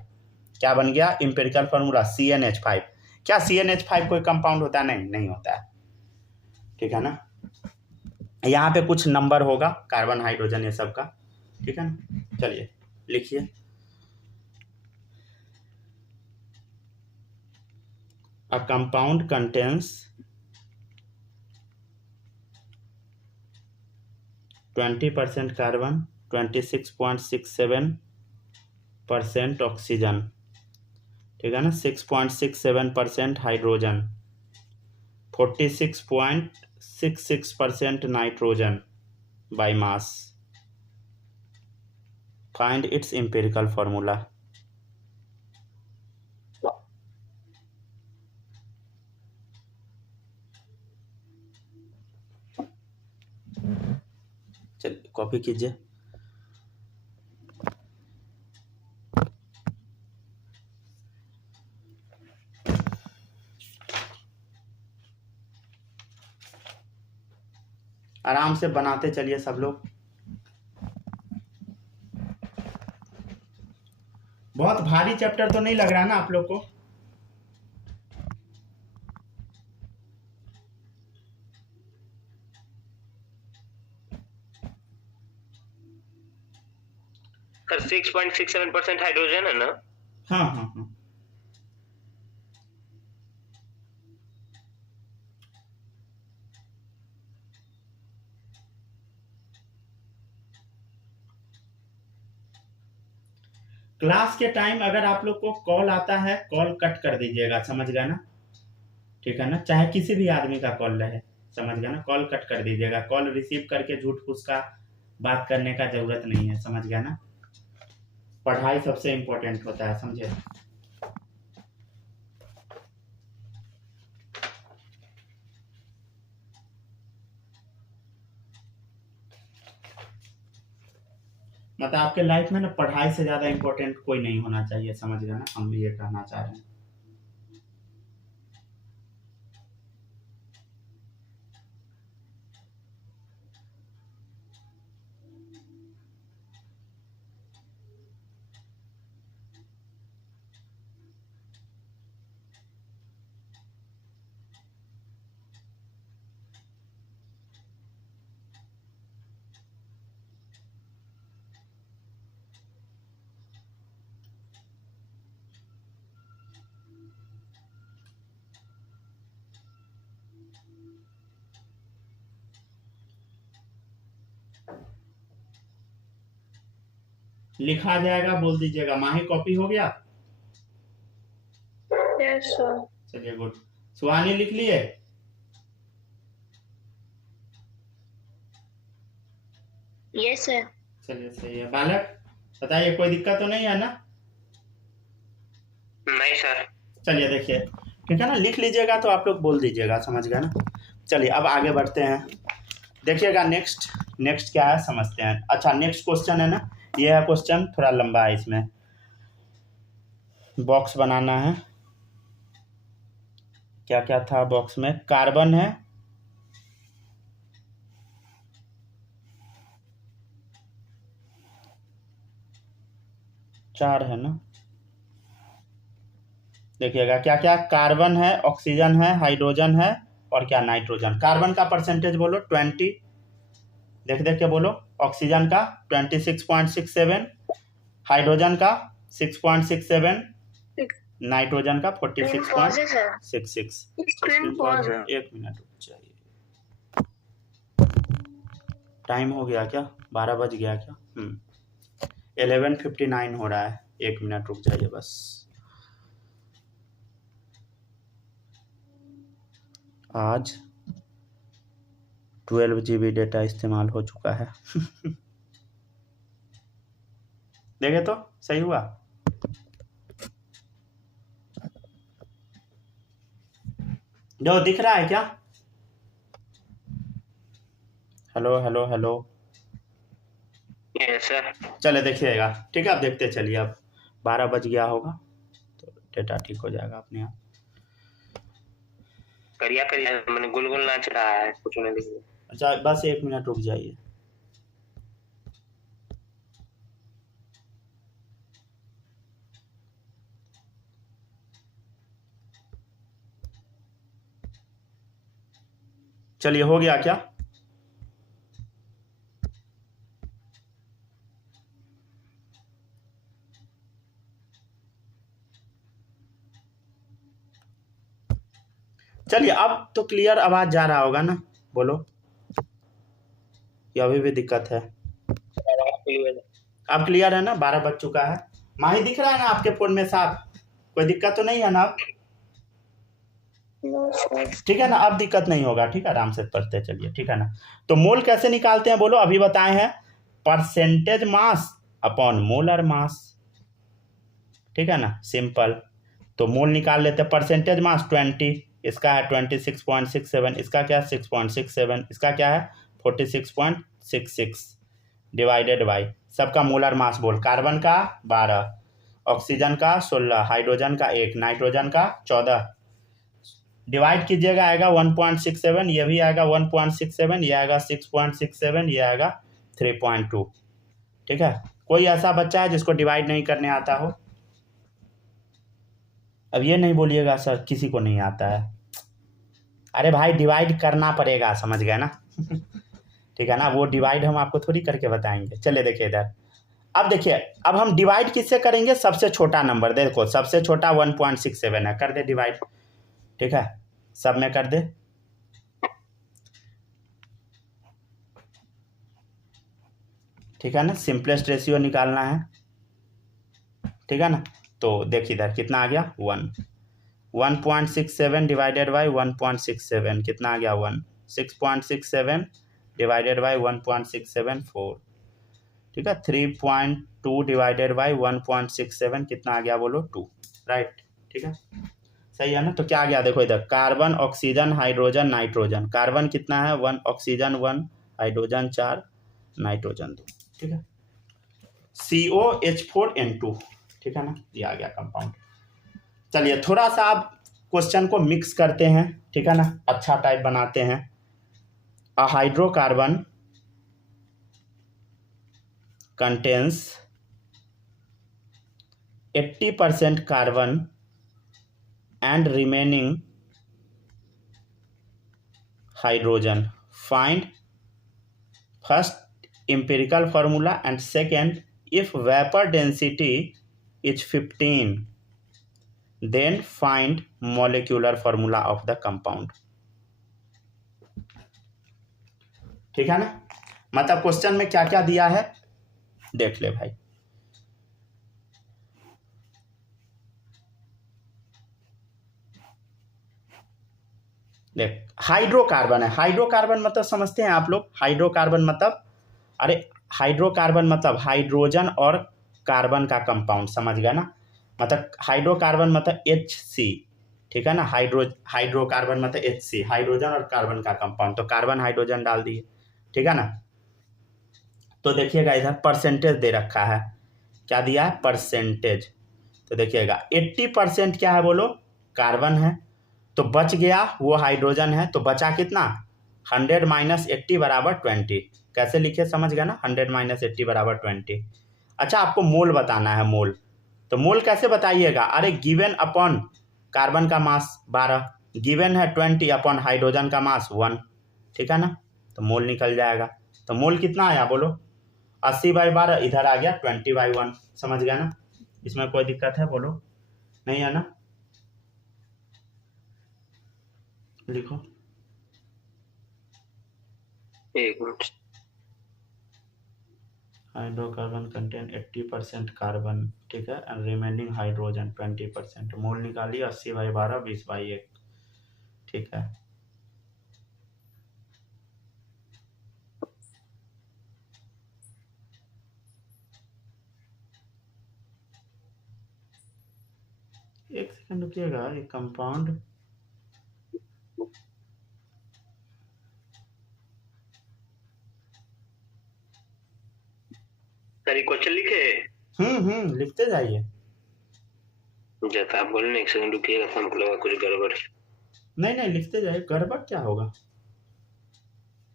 क्या बन गया इंपेरिकल फार्मूला, CnH5। क्या CnH5 कोई कंपाउंड होता है? नहीं होता है, ठीक है ना। यहाँ पे कुछ नंबर होगा कार्बन, हाइड्रोजन ये सब का, ठीक है ना। चलिए लिखिए, a compound contains 20% carbon, 26.67% oxygen, ठीक है ना, 6.67% hydrogen, 46.66% nitrogen by mass. Find its empirical formula. चलिए कॉपी कीजिए। आराम से बनाते चलिए सब लोग। बहुत भारी चैप्टर तो नहीं लग रहा ना आप लोग को? सर 6.67% हाइड्रोजन है ना? हाँ। क्लास के टाइम अगर आप लोग को कॉल आता है, कॉल कट कर दीजिएगा, समझ गया ना, ठीक है ना। चाहे किसी भी आदमी का कॉल रहे, समझ गया ना, कॉल कट कर दीजिएगा। कॉल रिसीव करके झूठ फूस का बात करने का जरूरत नहीं है, समझ गया ना। पढ़ाई सबसे इम्पोर्टेंट होता है, समझे। मतलब आपके लाइफ में ना पढ़ाई से ज्यादा इम्पोर्टेंट कोई नहीं होना चाहिए, समझ गया ना, हम भी ये कहना चाह रहे हैं। लिखा जाएगा, बोल दीजिएगा। माही कॉपी हो गया? Yes sir. चलिए गुड। सुहानी लिख लिए? Yes sir. चलिए सही है। बालक बताइए, कोई दिक्कत तो नहीं है ना? नहीं सर। चलिए देखिए, ठीक है ना, लिख लीजिएगा तो आप लोग बोल दीजिएगा, समझ गए ना? चलिए अब आगे बढ़ते हैं। देखिएगा नेक्स्ट क्या है समझते हैं। अच्छा, नेक्स्ट क्वेश्चन है ना, ये है क्वेश्चन, थोड़ा लंबा है, इसमें बॉक्स बनाना है। क्या क्या था बॉक्स में? कार्बन है, चार है ना, देखिएगा क्या क्या, कार्बन है, ऑक्सीजन है, हाइड्रोजन है और क्या, नाइट्रोजन। कार्बन का परसेंटेज बोलो 20, देख के बोलो। ऑक्सीजन का 26.67, हाइड्रोजन का 6.67, नाइट्रोजन का 46.66। एक मिनट रुक जाइए, टाइम हो गया क्या? 12 बज गया क्या? 11:59 हो रहा है, एक मिनट रुक जाइए बस। आज 12 GB डेटा इस्तेमाल हो चुका है। देखे तो सही हुआ। जो दिख रहा है क्या? Hello hello hello. Yes sir. चले देखिएगा, ठीक है, आप देखते चलिए। अब 12 बज गया होगा तो डेटा ठीक हो जाएगा अपने आप। करिया मैंने गुलगुल नाच रहा है, कुछ नहीं दिख रहा। अच्छा बस एक मिनट रुक जाइए। चलिए, हो गया क्या? चलिए, अब तो क्लियर आवाज जा रहा होगा ना? बोलो, ये अभी भी दिक्कत है? अब क्लियर है ना? 12 बज चुका है। माही दिख रहा है ना आपके फोन में साफ? कोई दिक्कत तो नहीं है ना? अब ठीक है ना, अब दिक्कत नहीं होगा। ठीक है, आराम से पढ़ते चलिए, ठीक है ना? तो मोल कैसे निकालते हैं बोलो? अभी बताए हैं, percentage mass upon molar mass, ठीक है ना, सिंपल। तो मोल निकाल लेते हैं। परसेंटेज मास 20, इसका है 26.67, इसका क्या है 6.67, इसका क्या है 46.66, डिवाइडेड बाई सबका मोलर मास बोल। कार्बन का 12, ऑक्सीजन का 16, हाइड्रोजन का 1, नाइट्रोजन का 14, डिवाइड कीजिएगा, आएगा 1.67, ये भी आएगा 1.67, ये आएगा 6.67, ये आएगा 3.2। ठीक है, कोई ऐसा बच्चा है जिसको डिवाइड नहीं करने आता हो? अब ये नहीं बोलिएगा सर किसी को नहीं आता है। अरे भाई, डिवाइड करना पड़ेगा, समझ गए ना? ठीक है ना, वो डिवाइड हम आपको थोड़ी करके बताएंगे। चलिए देखिए इधर, अब देखिए, अब हम डिवाइड किससे करेंगे? सबसे छोटा नंबर, देखो सबसे छोटा 1.67 है, कर दे डिवाइड। ठीक है, सब में कर दे। ठीक है ना, सिंपलेस्ट रेशियो निकालना है, ठीक है ना? तो देख इधर कितना आ गया 1.67 डिवाइडेड बाई 1.67 कितना आ गया 1, 6.67 डिवाइडेड बाई 1.674, ठीक है, 3.2 डिवाइडेड बाई 1.67 कितना आ गया बोलो 2, राइट? ठीक है, सही है ना? तो क्या आ गया देखो इधर, carbon, oxygen, hydrogen, nitrogen. Carbon कितना है 1, ऑक्सीजन 1, हाइड्रोजन 4, नाइट्रोजन 2, ठीक है, COH4N2, ठीक है ना, ये आ गया कंपाउंड। चलिए थोड़ा सा आप क्वेश्चन को मिक्स करते हैं, ठीक है ना, अच्छा टाइप बनाते हैं। A hydrocarbon contains 80% carbon and remaining hydrogen. Find first empirical formula and second, if vapor density is 15, then find molecular formula of the compound. ठीक है ना, मतलब क्वेश्चन में क्या क्या दिया है देख ले भाई। देख, हाइड्रोकार्बन है, हाइड्रोकार्बन मतलब समझते हैं आप लोग? हाइड्रोकार्बन मतलब, अरे हाइड्रोकार्बन मतलब हाइड्रोजन और कार्बन का कंपाउंड, समझ गया ना। मतलब हाइड्रोकार्बन मतलब HC, ठीक है ना। हाइड्रोकार्बन मतलब HC, हाइड्रोजन और कार्बन का कंपाउंड, तो कार्बन हाइड्रोजन डाल दिए, ठीक है ना। तो देखिएगा इधर परसेंटेज दे रखा है, क्या दिया है, परसेंटेज। तो देखिएगा 80% क्या है बोलो, कार्बन है, तो बच गया वो हाइड्रोजन है, तो बचा कितना, 100 - 80 = 20। कैसे लिखे समझ गया ना, 100 - 80 = 20। अच्छा आपको मोल बताना है, मोल, तो मोल कैसे बताइएगा, अरे गिवन अपॉन कार्बन का मास 12, गिवन है 20 अपॉन हाइड्रोजन का मास 1, ठीक है ना। तो मोल निकल जाएगा। तो मोल कितना आया बोलो, 80/12, इधर आ गया 20/1, समझ गया ना। इसमें कोई दिक्कत है बोलो, नहीं है ना, लिखो। एक मिनट, हाइड्रोकार्बन कंटेन 80% कार्बन, ठीक है, एंड रिमेनिंग हाइड्रोजन 20%। मोल निकालिए 80/12 20/1, ठीक है। एक सेकंड रुकिएगा, ये कंपाउंड सर क्वेश्चन लिखे, लिखते जाइए। जैसा आप बोले ना, एक सेकंड रुकिएगा, तो हमको लगा कुछ गड़बड़। नहीं लिखते जाइए, गड़बड़ क्या होगा,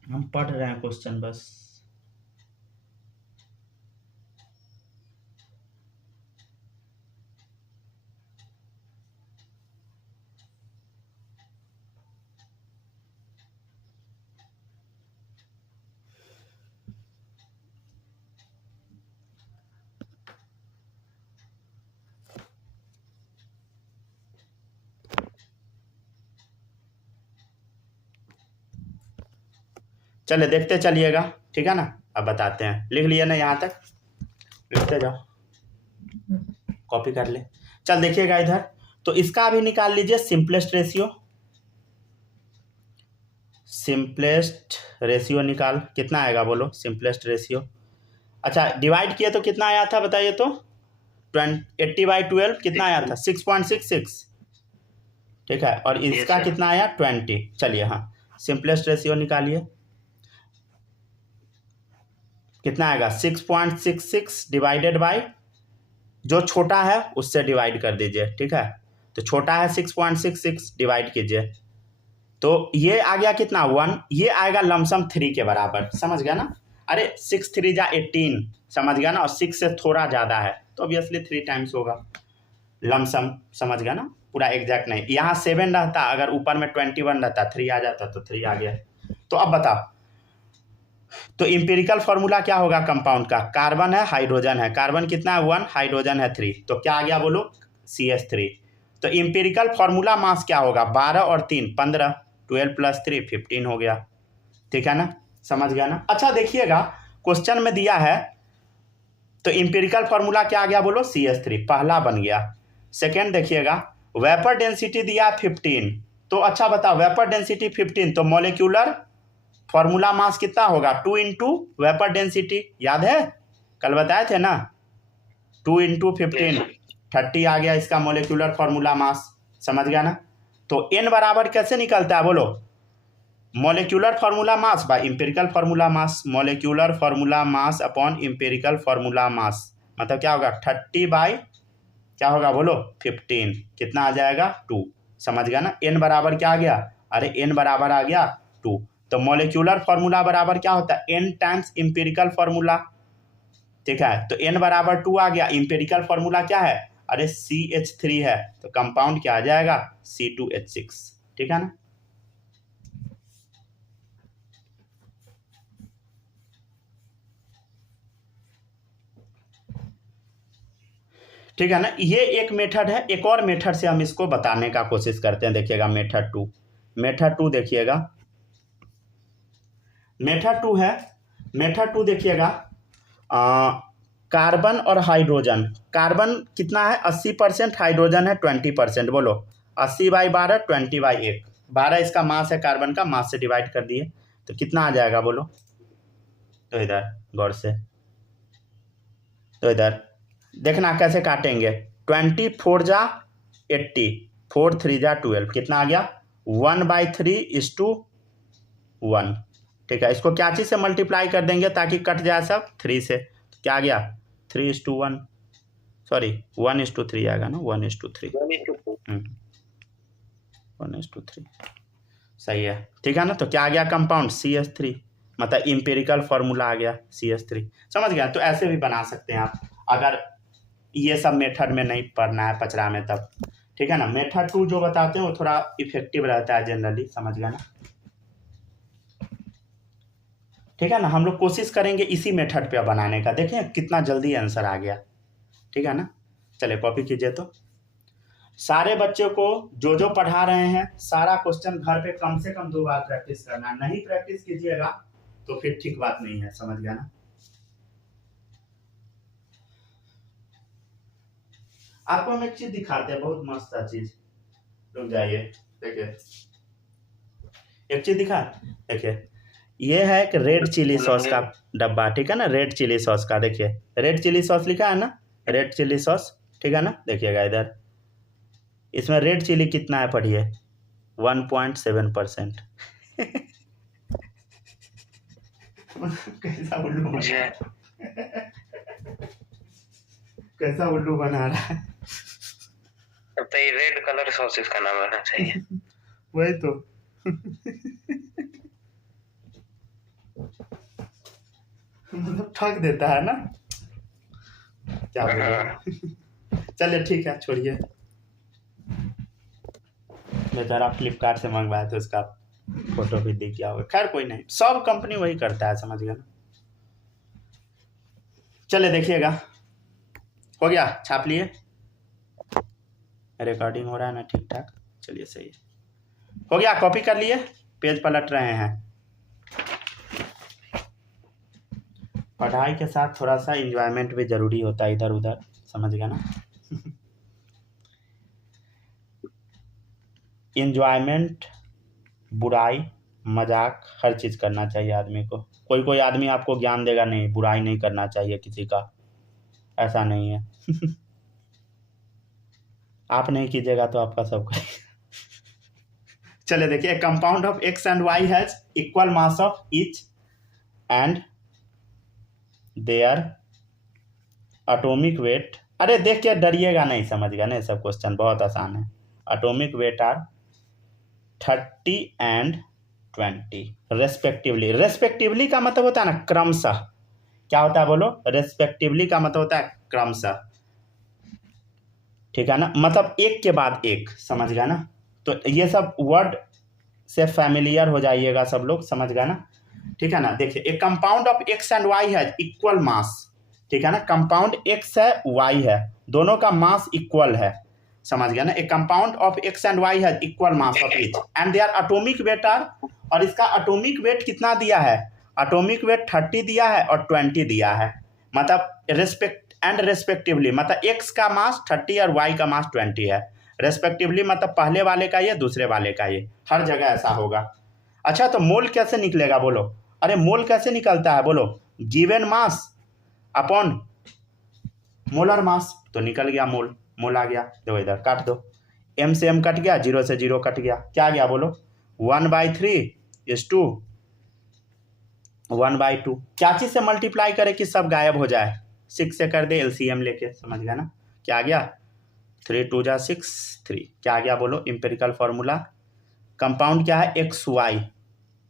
हम पढ़ रहे हैं क्वेश्चन बस। चले देखते चलिएगा, ठीक है ना। अब बताते हैं, लिख लिया ना यहाँ तक, लिखते जाओ, कॉपी कर ले। चल देखिएगा इधर, तो इसका भी निकाल लीजिए सिंपलेस्ट रेशियो। सिंपलेस्ट रेशियो निकाल, कितना आएगा बोलो सिंपलेस्ट रेशियो। अच्छा डिवाइड किए तो कितना आया था बताइए तो, 80/12 कितना आया था, 6.66, ठीक है। और इसका कितना आया 20। चलिए हाँ, सिंपलेस्ट रेशियो निकालिए, कितना आएगा 6.66 डिवाइडेड बाय, जो छोटा है उससे डिवाइड कर दीजिए, ठीक है। तो छोटा है 6.66, डिवाइड कीजिए, तो ये आ गया कितना 1, ये आएगा लमसम 3 के बराबर, समझ गया ना। अरे 6 3 जा 18, समझ गया ना, और 6 से थोड़ा ज़्यादा है तो ऑब्वियसली 3 टाइम्स होगा लमसम, समझ गया ना, पूरा एग्जैक्ट नहीं। यहाँ 7 रहता, अगर ऊपर में 21 रहता, 3 आ जाता, तो 3 आ गया। तो अब बताओ, तो इंपेरिकल फॉर्मूला क्या होगा कंपाउंड का, कार्बन है हाइड्रोजन है, कार्बन कितना है 1, हाइड्रोजन है 3, तो क्या आ गया बोलो CH3। तो इंपेरिकल फॉर्मूला मास क्या होगा, 12 और 3 15, 12 + 3 15 हो गया, ठीक है ना, समझ गया ना। अच्छा देखिएगा क्वेश्चन में दिया है, तो इंपेरिकल फॉर्मूला क्या आ गया बोलो CH3, पहला बन गया। सेकेंड देखिएगा, वेपर डेंसिटी दिया 15, तो अच्छा बताओ वेपर डेंसिटी 15, तो मॉलिक्यूलर फॉर्मूला मास कितना होगा 2 × वेपर डेंसिटी, याद है कल बताए थे ना, 2 × 15 30 आ गया इसका मॉलिक्यूलर फॉर्मूला मास, समझ गया ना। तो n बराबर कैसे निकलता है बोलो, molecular formula mass by empirical formula mass, molecular formula mass upon empirical formula mass, मतलब क्या होगा 30 बाय क्या होगा बोलो 15, कितना आ जाएगा 2, समझ गया ना। n बराबर क्या आ गया, अरे n बराबर आ गया 2, तो मॉलिक्यूलर फार्मूला बराबर क्या होता है n टाइम्स इंपेरिकल फार्मूला, ठीक है। तो n बराबर 2 आ गया, इंपेरिकल फार्मूला क्या है, अरे CH3 है, तो कंपाउंड क्या आ जाएगा C2H6, ठीक है ना। ठीक है ना, ये एक मेथड है। एक और मेथड से हम इसको बताने का कोशिश करते हैं, देखिएगा मेथड 2, मेथड 2 देखिएगा, मेथड 2 है, मेथड 2 देखिएगा, कार्बन और हाइड्रोजन, कार्बन कितना है 80%, हाइड्रोजन है 20%, बोलो 80/12 20/1, 12 इसका मास है कार्बन का, मास से डिवाइड कर दिए तो कितना आ जाएगा बोलो, तो इधर गौर से, तो इधर देखना कैसे काटेंगे। 24 जा 80, 4 3 जा 12, कितना आ गया 1/3:1। ठीक है, इसको क्या चीज़ से मल्टीप्लाई कर देंगे ताकि कट जाए सब 3 से, तो क्या आ गया 3:1, सॉरी 1:3 आएगा ना, 1:3, 1:3 सही है। ठीक है ना, तो क्या आ गया कंपाउंड CH3, मतलब इम्पेरिकल फार्मूला आ गया CH3। समझ गया, तो ऐसे भी बना सकते हैं आप अगर ये सब मेथड में नहीं पढ़ना है पचरा में तब। ठीक है ना, मेथड 2 जो बताते हैं वो थोड़ा इफेक्टिव रहता है जनरली, समझ गया ना। ठीक है ना, हम लोग कोशिश करेंगे इसी मेथड पे बनाने का, देखें कितना जल्दी आंसर आ गया। ठीक है ना, चलिए कॉपी कीजिए। तो सारे बच्चों को जो जो पढ़ा रहे हैं सारा क्वेश्चन घर पे कम से कम 2 बार प्रैक्टिस करना, नहीं प्रैक्टिस कीजिएगा तो फिर ठीक बात नहीं है, समझ गया ना। आपको हम एक चीज दिखाते हैं, बहुत मस्त चीज, रुक जाइए, देखिए एक चीज दिखा, देखिए ये है एक रेड चिली सॉस का डब्बा। ठीक है ना, रेड चिली सॉस का, देखिए रेड चिली सॉस लिखा है ना, रेड चिली सॉस। ठीक है ना, देखिएगा इधर, इसमें रेड चिली कितना है पढ़िए, 1.7%। कैसा उल्लू कैसा उल्लू बना रहा है। अब तो ये रेड कलर सॉस इसका नाम रहना चाहिए। वही तो। मतलब ठग देता है ना, क्या बोलिए। चलिए ठीक है, छोड़िए, बेचारा फ्लिपकार्ट से मंगवाया तो उसका फोटो भी दिख गया होगा, खैर कोई नहीं, सब कंपनी वही करता है, समझ गया ना। चलिए देखिएगा, हो गया, छाप लिए, रिकॉर्डिंग हो रहा है ना ठीक ठाक, चलिए सही है, हो गया, कॉपी कर लिए, पेज पलट रहे हैं। पढ़ाई के साथ थोड़ा सा इंजॉयमेंट भी जरूरी होता है, इधर उधर, समझ गया ना। इंजॉयमेंट, बुराई, मजाक, हर चीज़ करना चाहिए आदमी को। कोई कोई आदमी आपको ज्ञान देगा, नहीं बुराई नहीं करना चाहिए किसी का, ऐसा नहीं है। आप नहीं कीजिएगा तो आपका सब करेगा। चलिए देखिए, compound of X and Y has equal mass of each and their atomic wait, अरे देख के डरिएगा नहीं, समझ गया नहीं, सब क्वेश्चन बहुत आसान है। Atomic weight are 30 and 20 respectively. Respectively का मतलब होता है ना क्रमशः, क्या होता है बोलो, रेस्पेक्टिवली का मतलब होता है क्रमशः। ठीक है ना, मतलब एक के बाद एक, समझ गया ना। तो ये सब वर्ड से फैमिलियर हो जाइएगा सब लोग, समझ गया ना। ठीक है ना, देखिए एक compound of X and Y है इक्वल मास। ठीक है ना, कंपाउंड X है Y है, दोनों का मास इक्वल है, समझ गया ना। एक compound of X and Y है equal mass of each and their atomic weight are, और इसका एटॉमिक वेट कितना दिया है, एटॉमिक वेट 30 दिया है और 20 दिया है, मतलब रेस्पेक्टिवली, मतलब X का मास 30 और Y का मास 20 है, रेस्पेक्टिवली मतलब पहले वाले का ये, दूसरे वाले का ये, हर जगह ऐसा होगा। अच्छा, तो मोल कैसे निकलेगा बोलो, अरे मोल कैसे निकलता है बोलो, given mass upon molar mass, तो निकल गया मोल, मोल आ गया, देखो इधर काट दो, M से M कट गया, 0 से 0 कट गया, क्या आ गया बोलो 1/3:1/2। क्या चीज़ से मल्टीप्लाई करे कि सब गायब हो जाए, 6 से कर दे LCM लेके, समझ गया ना। क्या आ गया 3 2 जा 6 3, क्या आ गया बोलो इंपेरिकल फार्मूला। कंपाउंड क्या है XY,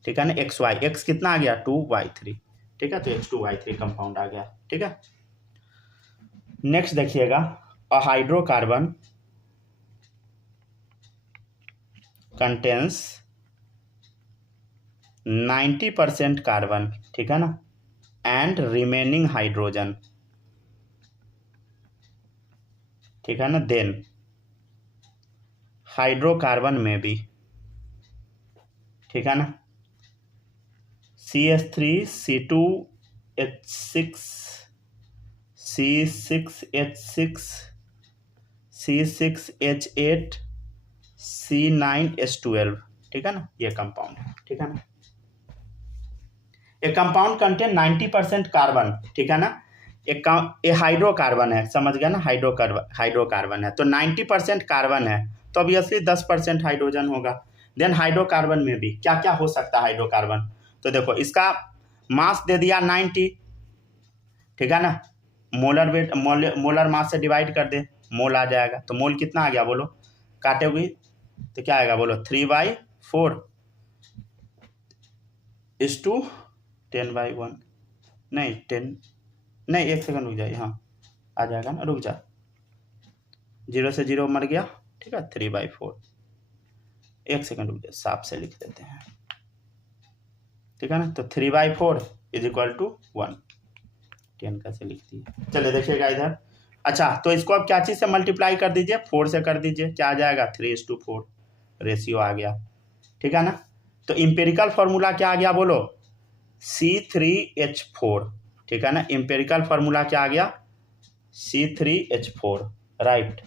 ठीक है ना, XY, X कितना आ गया 2Y3, ठीक है, तो H2Y3 कंपाउंड आ गया। ठीक है, नेक्स्ट देखिएगा, अ हाइड्रोकार्बन कंटेन्स 90% कार्बन, ठीक है ना, एंड रिमेनिंग हाइड्रोजन, ठीक है ना, देन हाइड्रोकार्बन में भी, ठीक है ना, CH3 C2H6 C6H6 C6H8 C9H12, ठीक है ना, ये कंपाउंड है, ठीक है ना। ए कंपाउंड कंटेन 90% कार्बन, ठीक है ना। ये हाइड्रोकार्बन है, समझ गया ना, हाइड्रोकार्बन है तो 90% कार्बन है तो ऑब्वियसली 10% हाइड्रोजन होगा। देन हाइड्रोकार्बन में भी क्या क्या हो सकता है हाइड्रोकार्बन, तो देखो इसका मास दे दिया 90, ठीक है ना, मोलर मास से डिवाइड कर दे, मोल आ जाएगा, तो मोल कितना आ गया बोलो, काटेगी तो क्या आएगा बोलो, 3/4 इज टू 10/1, नहीं 10 नहीं, 1 सेकंड रुक जाइए, हाँ आ जाएगा ना, रुक जा, 0 से 0 मर गया, ठीक है, 3/4, 1 सेकंड रुक जाइए, साफ से लिख देते हैं, ठीक है ना, तो 3/4 इज इक्वल टू 1, 10 कैसे लिखती है, चलिए देखिएगा इधर। अच्छा तो इसको अब क्या चीज़ से मल्टीप्लाई कर दीजिए, 4 से कर दीजिए, क्या आ जाएगा 3:4 रेशियो आ गया, ठीक है ना। तो इम्पेरिकल फॉर्मूला क्या आ गया बोलो, C3H4, ठीक है ना, इम्पेरिकल फॉर्मूला क्या आ गया, C3H4, राइट,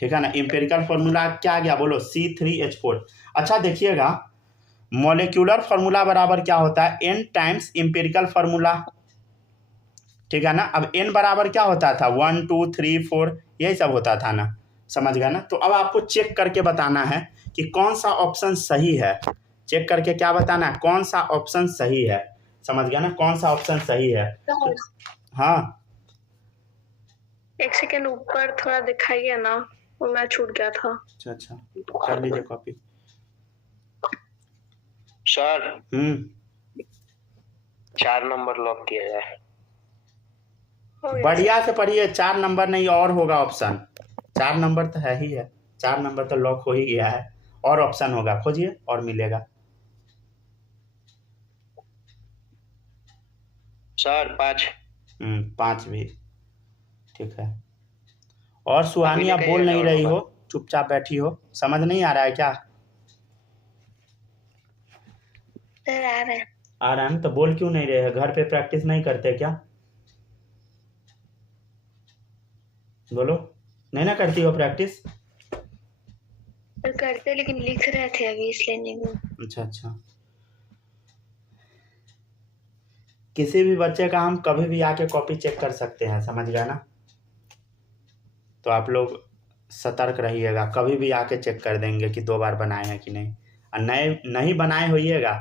ठीक है ना, इम्पेरिकल फॉर्मूला क्या आ गया बोलो, C3H4। अच्छा देखिएगा मॉलिक्यूलर फॉर्मूला बराबर क्या होता है, N टाइम्स इम्पेरिकल फॉर्मूला, ठीक है ना। अब N बराबर क्या होता था, 1 2 3 4 यही सब होता था ना, समझ गया ना। तो अब आपको चेक करके बताना है कि कौन सा ऑप्शन सही है, चेक करके क्या बताना है, कौन सा ऑप्शन सही है, समझ गया ना, कौन सा ऑप्शन सही है। हाँ 1 सेकंड ऊपर थोड़ा दिखाइए ना, वो मैं छूट गया था। अच्छा कर लीजिए कॉपी। सर 4 नंबर लॉक किया जाए। बढ़िया से पढ़िए, 4 नंबर नहीं और होगा ऑप्शन, 4 नंबर तो है ही है, 4 नंबर तो लॉक हो ही गया है, और ऑप्शन होगा, खोजिए और मिलेगा। सर 5 5 भी ठीक है। और सुहानी आप बोल नहीं रही हो, चुपचाप बैठी हो, समझ नहीं आ रहा है क्या, आ रहा है ना, तो बोल क्यों नहीं रहे, घर पे प्रैक्टिस नहीं करते क्या, बोलो, नहीं ना करती हो प्रैक्टिस, करते लेकिन लिख रहे थे अभी इसलिए नहीं। अच्छा किसी भी बच्चे का हम कभी भी आके कॉपी चेक कर सकते हैं, समझ गया ना, तो आप लोग सतर्क रहिएगा, कभी भी आके चेक कर देंगे कि 2 बार बनाए हैं कि नहीं, और नए नहीं बनाए होइएगा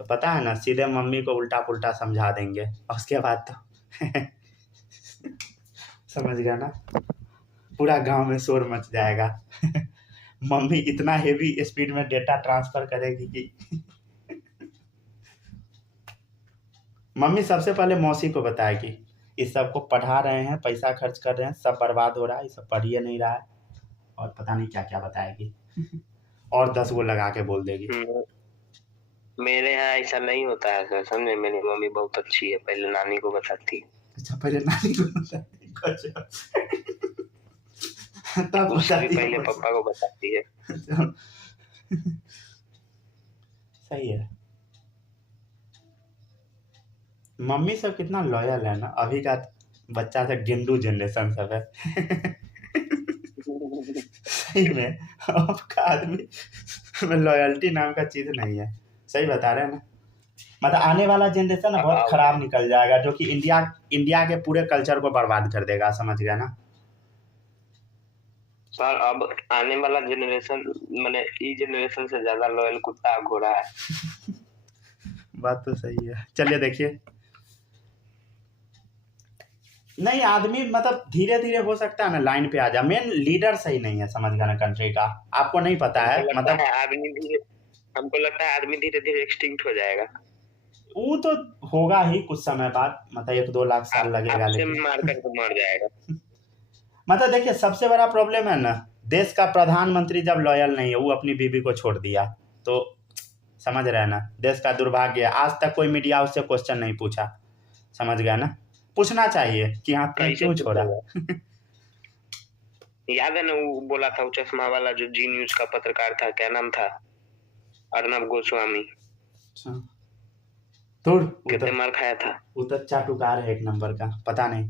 तो पता है ना, सीधे मम्मी को उल्टा पुल्टा समझा देंगे और उसके बाद तो समझ गया ना, पूरा गांव में शोर मच जाएगा मम्मी इतना हेवी स्पीड में डेटा ट्रांसफर करेगी कि मम्मी सबसे पहले मौसी को बताएगी इस सब को पढ़ा रहे हैं, पैसा खर्च कर रहे हैं, सब बर्बाद हो रहा है, ये सब पढ़िए नहीं रहा है, और पता नहीं क्या क्या बताएगी और 10 वो लगा के बोल देगी। मेरे यहाँ ऐसा नहीं होता है सर, समझे, मेरी मम्मी बहुत अच्छी है, पहले नानी को बताती है। अच्छा पहले नानी को बताती है, तब बताती पहले पापा को बताती है। सही है, मम्मी सब कितना लॉयल है ना, अभी का बच्चा से गेंडू जनरेशन सब है सही में आपका आदमी में लॉयल्टी नाम का चीज नहीं है, सही बता रहे हैं ना, मतलब आने वाला जनरेशन बहुत खराब निकल जाएगा, जो कि इंडिया के पूरे कल्चर को बर्बाद कर देगा, समझ गया ना सर। अब आने वाला जनरेशन माने ई जनरेशन से ज्यादा लॉयल कुत्ता घोड़ा है बात तो सही है। चलिए देखिए, नहीं आदमी मतलब धीरे धीरे हो सकता है ना, लाइन पे आ जा, मेन लीडर सही नहीं है, समझ गया ना, कंट्री का आपको नहीं पता है, मतलब हमको लगता है आदमी धीरे धीरे एक्सटिंक्ट हो जाएगा, वो तो होगा ही कुछ समय बाद, मतलब 1-2 लाख साल लगेगा, लेकिन मार कर मर जाएगा मतलब देखिए सबसे बड़ा प्रॉब्लम है ना, देश का प्रधानमंत्री जब लॉयल नहीं है, वो अपनी बीवी को छोड़ दिया, तो समझ रहे हैं ना, देश का दुर्भाग्य है, आज तक कोई मीडिया उससे क्वेश्चन नहीं पूछा, समझ गया ना, पूछना चाहिए कि हाँ क्यों छोड़ा याद है ना, वो बोला था, वो चश्मा वाला जो जी न्यूज का पत्रकार था, क्या नाम था, अर्नब गोस्वामी, कितने मार खाया था, वो तो चाटुकार है 1 नंबर का, पता नहीं,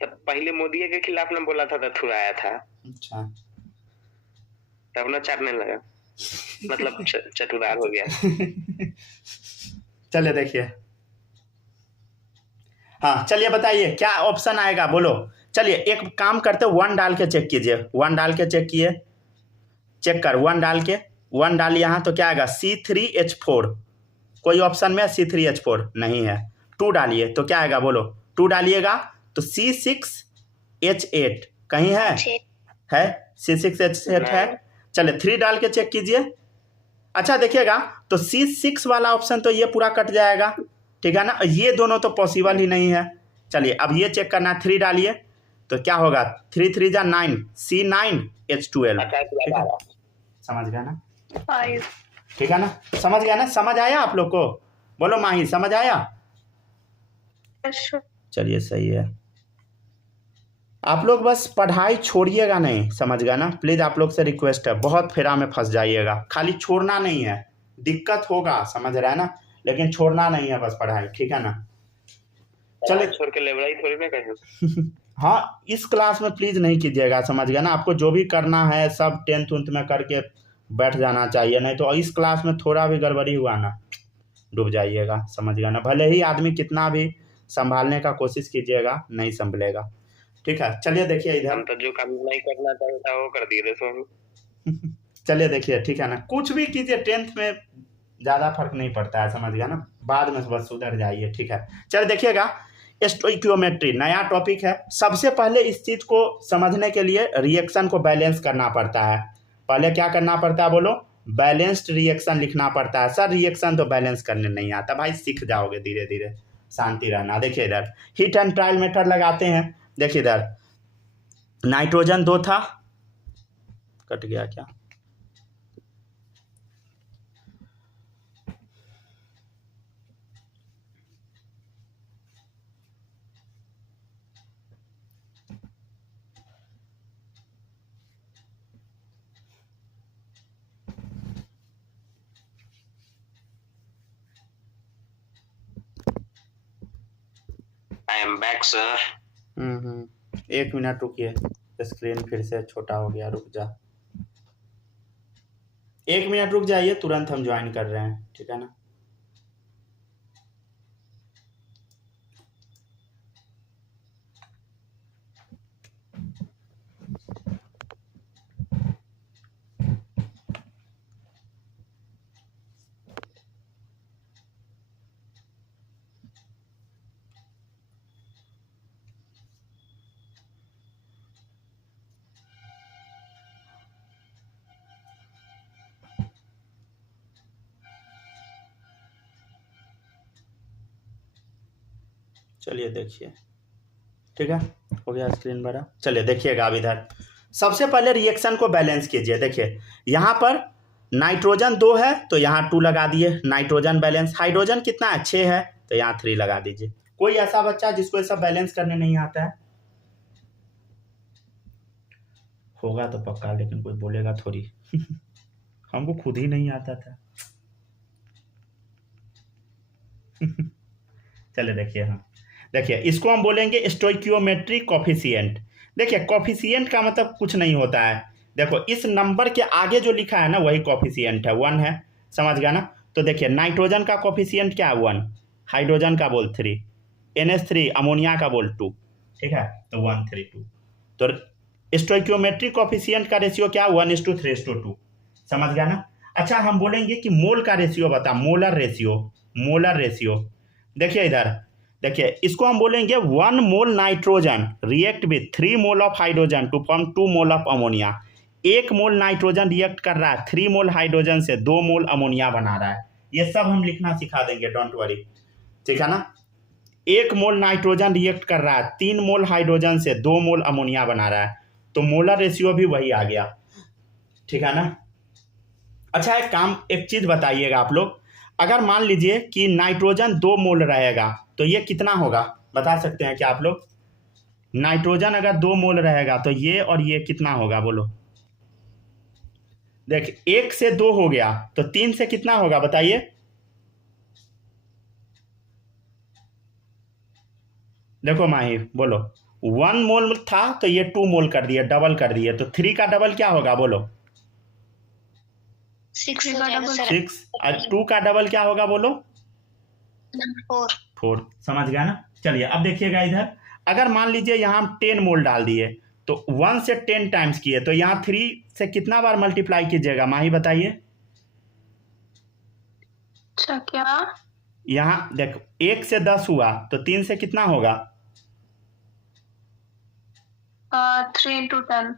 पहले मोदी के खिलाफ ना बोला था, थुराया था, अच्छा तब ना चाटने लगा मतलब चटुरार हो गया चलिए देखिए, हाँ चलिए बताइए क्या ऑप्शन आएगा बोलो। चलिए एक काम करते, 1 डाल के चेक कीजिए, 1 डाल के चेक किए, चेक कर 1 डाल के, 1 डाल यहाँ तो क्या आएगा C3H4, कोई ऑप्शन में C3H4 नहीं है। 2 डालिए तो क्या आएगा बोलो, 2 डालिएगा तो C6H8 कहीं है C6H8 है। चलिए 3 डाल के चेक कीजिए। अच्छा देखिएगा तो C6 वाला ऑप्शन तो ये पूरा कट जाएगा, ठीक है ना, ये दोनों तो पॉसिबल ही नहीं है। चलिए अब ये चेक करना, 3 डालिए तो क्या होगा 3 3 जा 9 C9H12, ठीक है, समझ गया ना, 5 ठीक है ना, समझ गया ना, समझ आया आप लोग को, बोलो माही समझ आया। चलिए सही है, आप लोग बस पढ़ाई छोड़िएगा नहीं, समझ गया ना, प्लीज़ आप लोग से रिक्वेस्ट है, बहुत फेरा में फंस जाइएगा, खाली छोड़ना नहीं है, दिक्कत होगा समझ रहा है ना, लेकिन छोड़ना नहीं है बस पढ़ाई, ठीक है ना। चलिए छोड़ के लेवड़ाई थोड़ी ना करें। हाँ इस क्लास में प्लीज़ नहीं कीजिएगा, समझ गया ना, आपको जो भी करना है सब 10th उन्थ में करके बैठ जाना चाहिए, नहीं तो इस क्लास में थोड़ा भी गड़बड़ी हुआ ना डूब जाइएगा, समझ गया ना, भले ही आदमी कितना भी संभालने का कोशिश कीजिएगा नहीं संभलेगा, ठीक है। चलिए देखिए इधर, हम तो जो काम नहीं करना चाहिए था वो कर दिए थे। चलिए देखिए, ठीक है ना, कुछ भी कीजिए 10th में ज़्यादा फर्क नहीं पड़ता है, समझ गया ना, बाद में बस सुधर जाइए, ठीक है। चलिए देखिएगा स्टोइकियोमेट्री नया टॉपिक है। सबसे पहले इस चीज़ को समझने के लिए रिएक्शन को बैलेंस करना पड़ता है, पहले क्या करना पड़ता है बोलो, बैलेंस्ड रिएक्शन लिखना पड़ता है। सर रिएक्शन तो बैलेंस करने नहीं आता, भाई सीख जाओगे धीरे धीरे, शांति रहना। देखिए इधर हीट एंड ट्रायल मेथड लगाते हैं, देखिए इधर नाइट्रोजन 2 था, कट गया क्या, I am back sir. 1 minute रुकिए, स्क्रीन फिर से छोटा हो गया, रुक जा, 1 मिनट रुक जाइए, तुरंत हम ज्वाइन कर रहे हैं, ठीक है ना। चलिए देखिए, ठीक है, हो गया स्क्रीन बड़ा। चलिए देखिएगा अब इधर सबसे पहले रिएक्शन को बैलेंस कीजिए। देखिए यहाँ पर नाइट्रोजन 2 है तो यहाँ 2 लगा दिए, नाइट्रोजन बैलेंस। हाइड्रोजन कितना है 6 है तो यहाँ 3 लगा दीजिए। कोई ऐसा बच्चा जिसको ये सब बैलेंस करने नहीं आता है? होगा तो पक्का, लेकिन कोई बोलेगा थोड़ी हमको खुद ही नहीं आता था चलिए देखिए, हाँ देखिए इसको हम बोलेंगे स्टोइकियोमेट्री कोफिशिएंट। देखिए कोफिशिएंट का मतलब कुछ नहीं होता है, देखो इस नंबर के आगे जो लिखा है ना वही कोफिशिएंट है, 1 है, समझ गया ना। तो देखिए नाइट्रोजन का कोफिशिएंट क्या है 1, हाइड्रोजन का बोल 3, NH3 अमोनिया का बोल 2, ठीक है, तो 1 3 2। तो स्टोइकियोमेट्री कोफिशिएंट का रेशियो क्या 1:3:2, समझ गया ना। अच्छा हम बोलेंगे कि मोल का रेशियो बता, मोलर रेशियो, मोलर रेशियो। देखिए इधर देखिए इसको हम बोलेंगे 1 mole nitrogen react with 3 mole of hydrogen to form 2 mole of ammonia. 1 mole nitrogen react कर रहा है 3 मोल हाइड्रोजन से 2 मोल अमोनिया बना रहा है। ये सब हम लिखना सिखा देंगे, डोंट वरी, ठीक है ना। 1 मोल नाइट्रोजन रिएक्ट कर रहा है 3 मोल हाइड्रोजन से 2 मोल अमोनिया बना रहा है, तो मोलर रेशियो भी वही आ गया, ठीक है ना। अच्छा एक चीज़ बताइएगा आप लोग, अगर मान लीजिए कि नाइट्रोजन 2 मोल रहेगा तो ये कितना होगा बता सकते हैं क्या आप लोग? नाइट्रोजन अगर 2 मोल रहेगा तो ये और ये कितना होगा बोलो? देख 1 से 2 हो गया तो 3 से कितना होगा बताइए? देखो माही बोलो, 1 मोल था तो ये 2 मोल कर दिए, डबल कर दिए, तो 3 का डबल क्या होगा बोलो? 6 का डबल 6, और 2 का डबल क्या होगा बोलो? 4 4, समझ गया ना। चलिए अब देखिएगा इधर, अगर मान लीजिए यहाँ हम 10 मोल डाल दिए तो 1 से 10 टाइम्स किए तो यहाँ 3 से कितना बार मल्टीप्लाई कीजिएगा माही बताइए। अच्छा क्या? यहाँ देखो 1 से 10 हुआ तो 3 से कितना होगा? 3 into 10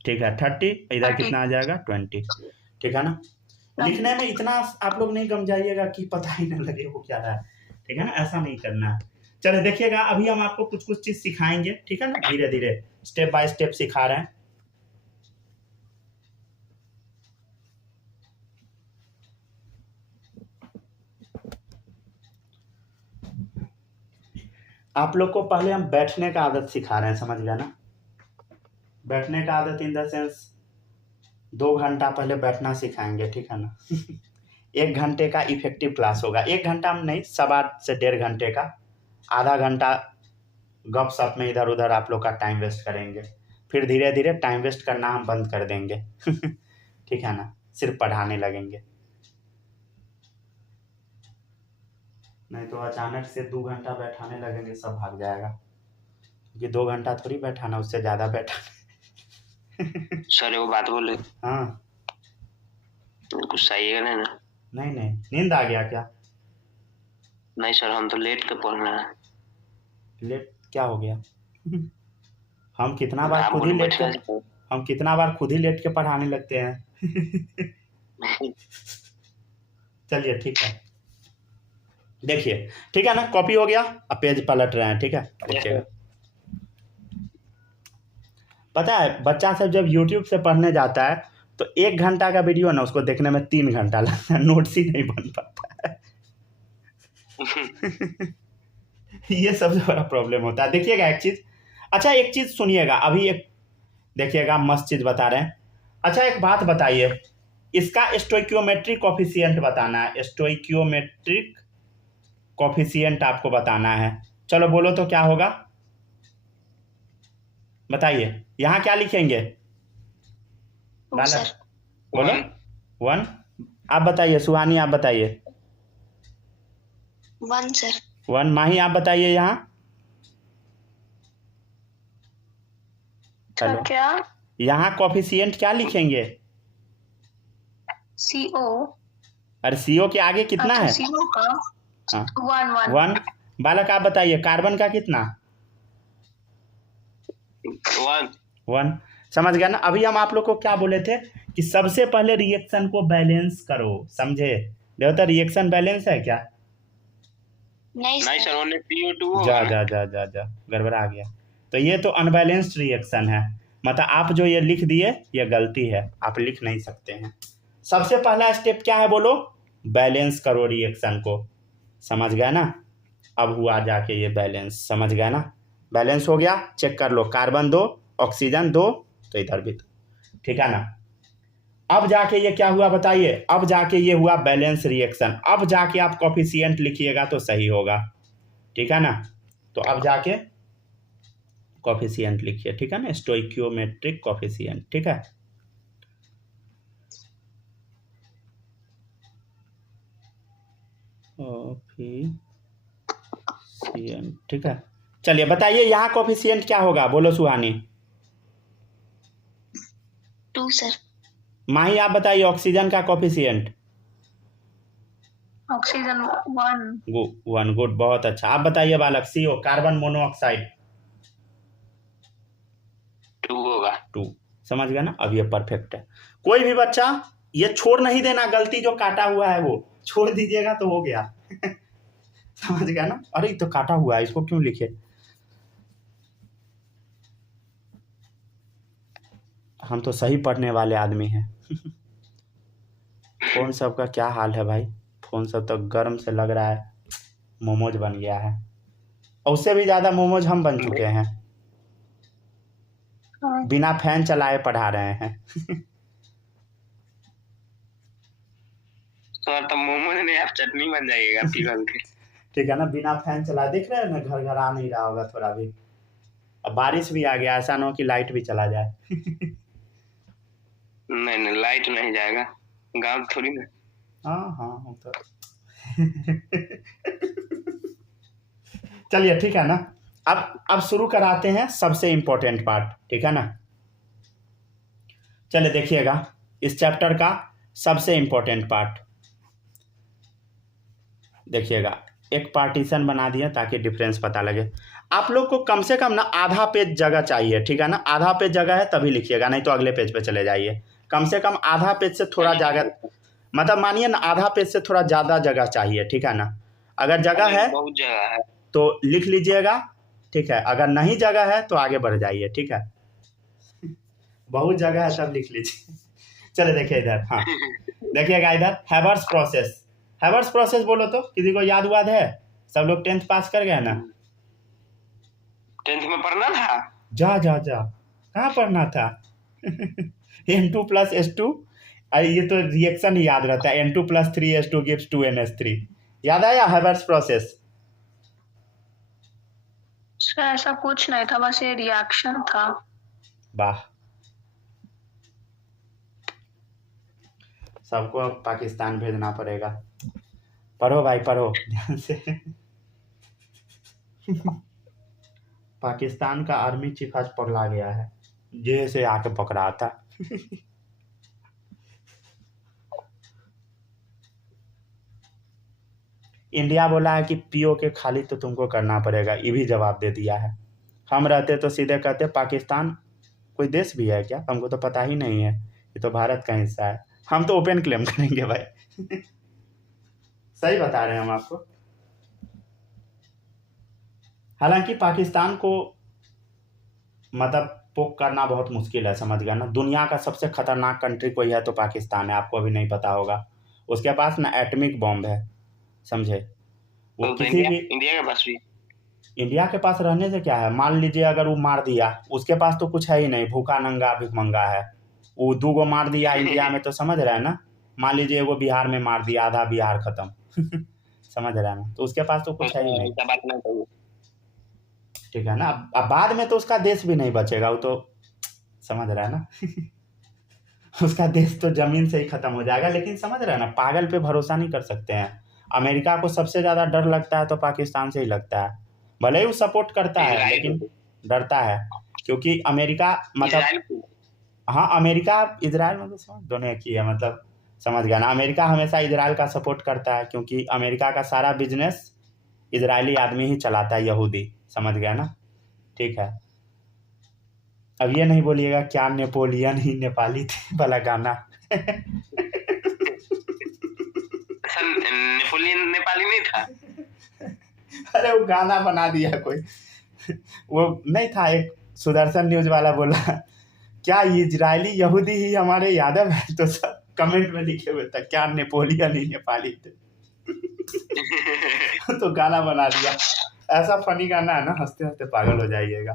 ठीक है 30, इधर 30। कितना आ जाएगा 20, ठीक है ना। लिखने में इतना आप लोग नहीं गम जाइएगा कि पता ही ना लगे वो क्या रहा है, ठीक है ना, ऐसा नहीं करना है। चलो देखिएगा अभी हम आपको कुछ कुछ चीज सिखाएंगे, ठीक है ना, धीरे धीरे स्टेप बाय स्टेप सिखा रहे हैं। आप लोग को पहले हम बैठने का आदत सिखा रहे हैं, समझ गया ना। बैठने का आदत इन द सेंस 2 घंटा पहले बैठना सिखाएंगे, ठीक है ना। 1 घंटे का इफेक्टिव क्लास होगा, 1 घंटा हम नहीं, 1.25 से 1.5 घंटे का, आधा घंटा गप सप में इधर उधर आप लोग का टाइम वेस्ट करेंगे, फिर धीरे धीरे टाइम वेस्ट करना हम बंद कर देंगे। ठीक है ना, सिर्फ पढ़ाने लगेंगे, नहीं तो अचानक से 2 घंटा बैठाने लगेंगे सब भाग जाएगा, क्योंकि 2 घंटा थोड़ी बैठाना, उससे ज़्यादा बैठाना। सर वो बात बोले, हाँ कुछ सही है ना? नहीं नहीं, नींद आ गया क्या? नहीं सर, हम तो लेट के पढ़ना है। लेट क्या हो गया? हम कितना बार आप खुद ही बोले लेट के बैठना है। हम कितना बार खुद ही लेट के पढ़ाने लगते हैं। चलिए ठीक है, देखिए ठीक है ना, कॉपी हो गया, अब पेज पलट रहे हैं, ठीक है, देखिएगा। पता है बच्चा सब जब YouTube से पढ़ने जाता है तो 1 घंटा का वीडियो ना उसको देखने में 3 घंटा लगता है, नोट्स ही नहीं बन पाता है। ये सबसे बड़ा प्रॉब्लम होता है। देखिएगा एक चीज, अच्छा एक चीज सुनिएगा, अभी एक देखिएगा मस्त चीज बता रहे हैं। अच्छा एक बात बताइए, इसका स्टोइकियोमेट्रिक कोफिशिएंट बताना है, स्टोइकियोमेट्रिक कोफिशिएंट आपको बताना है। चलो बोलो तो क्या होगा, बताइए। यहाँ क्या लिखेंगे? बालक बोलो 1। आप बताइए, सुहानी आप बताइए। 1 सर। 1। माही आप बताइए यहाँ। हेलो, क्या? यहाँ कोफिशिएंट क्या लिखेंगे? CO। अरे CO के आगे कितना है? CO का हाँ 1। 1। बालक आप बताइए, कार्बन का कितना? 1। समझ गया ना। अभी हम आप लोग को क्या बोले थे कि सबसे पहले रिएक्शन को बैलेंस करो, समझे? देखो रिएक्शन बैलेंस है क्या? नहीं सर, ओनली CO2 जा जा जा जा जा गड़बड़ा गया। तो ये तो अनबैलेंस्ड रिएक्शन है, मतलब आप जो ये लिख दिए ये गलती है, आप लिख नहीं सकते हैं। सबसे पहला स्टेप क्या है बोलो? बैलेंस करो रिएक्शन को, समझ गया ना। अब हुआ जाके ये बैलेंस, समझ गया ना। बैलेंस हो गया, चेक कर लो, कार्बन 2 ऑक्सीजन 2, तो इधर भी 2, ठीक है ना। अब जाके ये क्या हुआ बताइए? अब जाके ये हुआ बैलेंस रिएक्शन, अब जाके आप कोफिशिएंट लिखिएगा तो सही होगा, ठीक है ना। तो अब जाके कोफिशिएंट लिखिए, ठीक है ना, स्टोइकियोमेट्रिक कोफिशिएंट, ठीक है। कोफिशिएंट, ठीक है। चलिए बताइए यहाँ कोफिशिएंट क्या होगा, बोलो सुहानी। 2 सर। माही आप बताइए ऑक्सीजन का कोफिशिएंट। ऑक्सीजन 1। 1, गुड, बहुत अच्छा। आप बताइए बालक। CO कार्बन मोनोऑक्साइड 2 होगा। 2, समझ गया ना। अब ये परफेक्ट है। कोई भी बच्चा ये छोड़ नहीं देना, गलती जो काटा हुआ है वो छोड़ दीजिएगा तो हो गया। समझ गया ना। अरे तो काटा हुआ है, इसको क्यों लिखे? हम तो सही पढ़ने वाले आदमी हैं। फोन सब का क्या हाल है भाई? फोन सब तो गर्म से लग रहा है मोमोज बन गया है, और उससे भी ज़्यादा मोमोज हम बन चुके हैं, बिना फैन चलाए पढ़ा रहे हैं। सर तो मोमोज नहीं, आप चटनी बन जाइएगा पिघल के। ठीक है ना, बिना फैन चला, देख रहे हैं ना, घर घर आ नहीं रहा होगा थोड़ा भी। अब बारिश भी आ गया, ऐसा ना हो कि लाइट भी चला जाए। नहीं लाइट नहीं जाएगा, गाँव थोड़ी ना। हाँ हाँ हम तो चलिए ठीक है ना। अब शुरू कराते हैं सबसे इम्पोर्टेंट पार्ट, ठीक है ना। चलिए देखिएगा इस चैप्टर का सबसे इम्पोर्टेंट पार्ट देखिएगा। एक पार्टीशन बना दिया ताकि डिफरेंस पता लगे। आप लोग को कम से कम ना आधा पेज जगह चाहिए, ठीक है ना। आधा पेज जगह है तभी लिखिएगा, नहीं तो अगले पेज पे चले जाइए। कम से कम आधा पेज से थोड़ा जगह, मतलब मानिए ना आधा पेज से थोड़ा ज़्यादा जगह चाहिए, ठीक है ना। अगर जगह है बहुत जगह है तो लिख लीजिएगा, ठीक है। अगर नहीं जगह है तो आगे बढ़ जाइए, ठीक है। बहुत जगह है तब लिख लीजिए। चले देखिए इधर, हाँ देखिएगा इधर हैवर्स प्रोसेस। हैवर्स प्रोसेस बोलो तो किसी को याद वाद है? सब लोग 10th पास कर गए ना? 10th में पढ़ना था। जा जा जा कहाँ पढ़ना था? N2 + S2, अरे ये तो रिएक्शन ही याद रहता है। N2 + 3S2 gives 2NH3। याद आया हैवर्स प्रोसेस? सर ऐसा कुछ नहीं था, बस ये रिएक्शन था। वाह, सबको अब पाकिस्तान भेजना पड़ेगा। पढ़ो भाई पढ़ो ध्यान से। पाकिस्तान का आर्मी चीफ आज पकड़ा गया है, जेल से आके पकड़ा था। इंडिया बोला है कि पीओके खाली तो तुमको करना पड़ेगा, ये भी जवाब दे दिया है। हम रहते तो सीधे कहते पाकिस्तान कोई देश भी है क्या, हमको तो पता ही नहीं है, ये तो भारत का हिस्सा है। हम तो ओपन क्लेम करेंगे भाई। सही बता रहे हैं हम आपको। हालांकि पाकिस्तान को मतलब पोक करना बहुत मुश्किल है, समझ गया ना। दुनिया का सबसे खतरनाक कंट्री कोई है तो पाकिस्तान है, आपको अभी नहीं पता होगा। उसके पास ना एटॉमिक बॉम्ब है, समझे। वो तो किसी भी इंडिया के पास भी, इंडिया के पास रहने से क्या है, मान लीजिए अगर वो मार दिया, उसके पास तो कुछ है ही नहीं, भूखा नंगा भिखमंगा है। वो 2 गो मार दिया इंडिया में तो समझ रहे हैं ना। मान लीजिए वो बिहार में मार दिया, आधा बिहार खत्म। समझ रहे हैं ना, तो उसके पास तो कुछ है ही नहीं, ऐसा बात नहीं कहिए। ठीक है ना। अब बाद में तो उसका देश भी नहीं बचेगा, वो तो समझ रहा है ना। उसका देश तो जमीन से ही खत्म हो जाएगा। लेकिन समझ रहे हैं ना, पागल पे भरोसा नहीं कर सकते हैं। अमेरिका को सबसे ज़्यादा डर लगता है तो पाकिस्तान से ही लगता है। भले ही वो सपोर्ट करता है लेकिन डरता है, क्योंकि अमेरिका मतलब, हाँ अमेरिका इजराइल मतलब दोनों एक ही है, मतलब समझ गया ना। अमेरिका हमेशा इजराइल का सपोर्ट करता है, क्योंकि अमेरिका का सारा बिजनेस इजरायली आदमी ही चलाता है, यहूदी, समझ गया ना। ठीक है, अब ये नहीं बोलिएगा क्या नेपोलियन ही नेपाली थे वाला गाना। नेपोलियन नेपाली नहीं था। अरे वो गाना बना दिया कोई, वो नहीं था। एक सुदर्शन न्यूज वाला बोला क्या इजरायली यहूदी ही हमारे यादव है, तो सब कमेंट में लिखे हुए था क्या नेपोलियन ही नेपाली थे। तो गाना बना दिया। ऐसा फनी गाना है ना, हंसते हंसते पागल हो जाइएगा,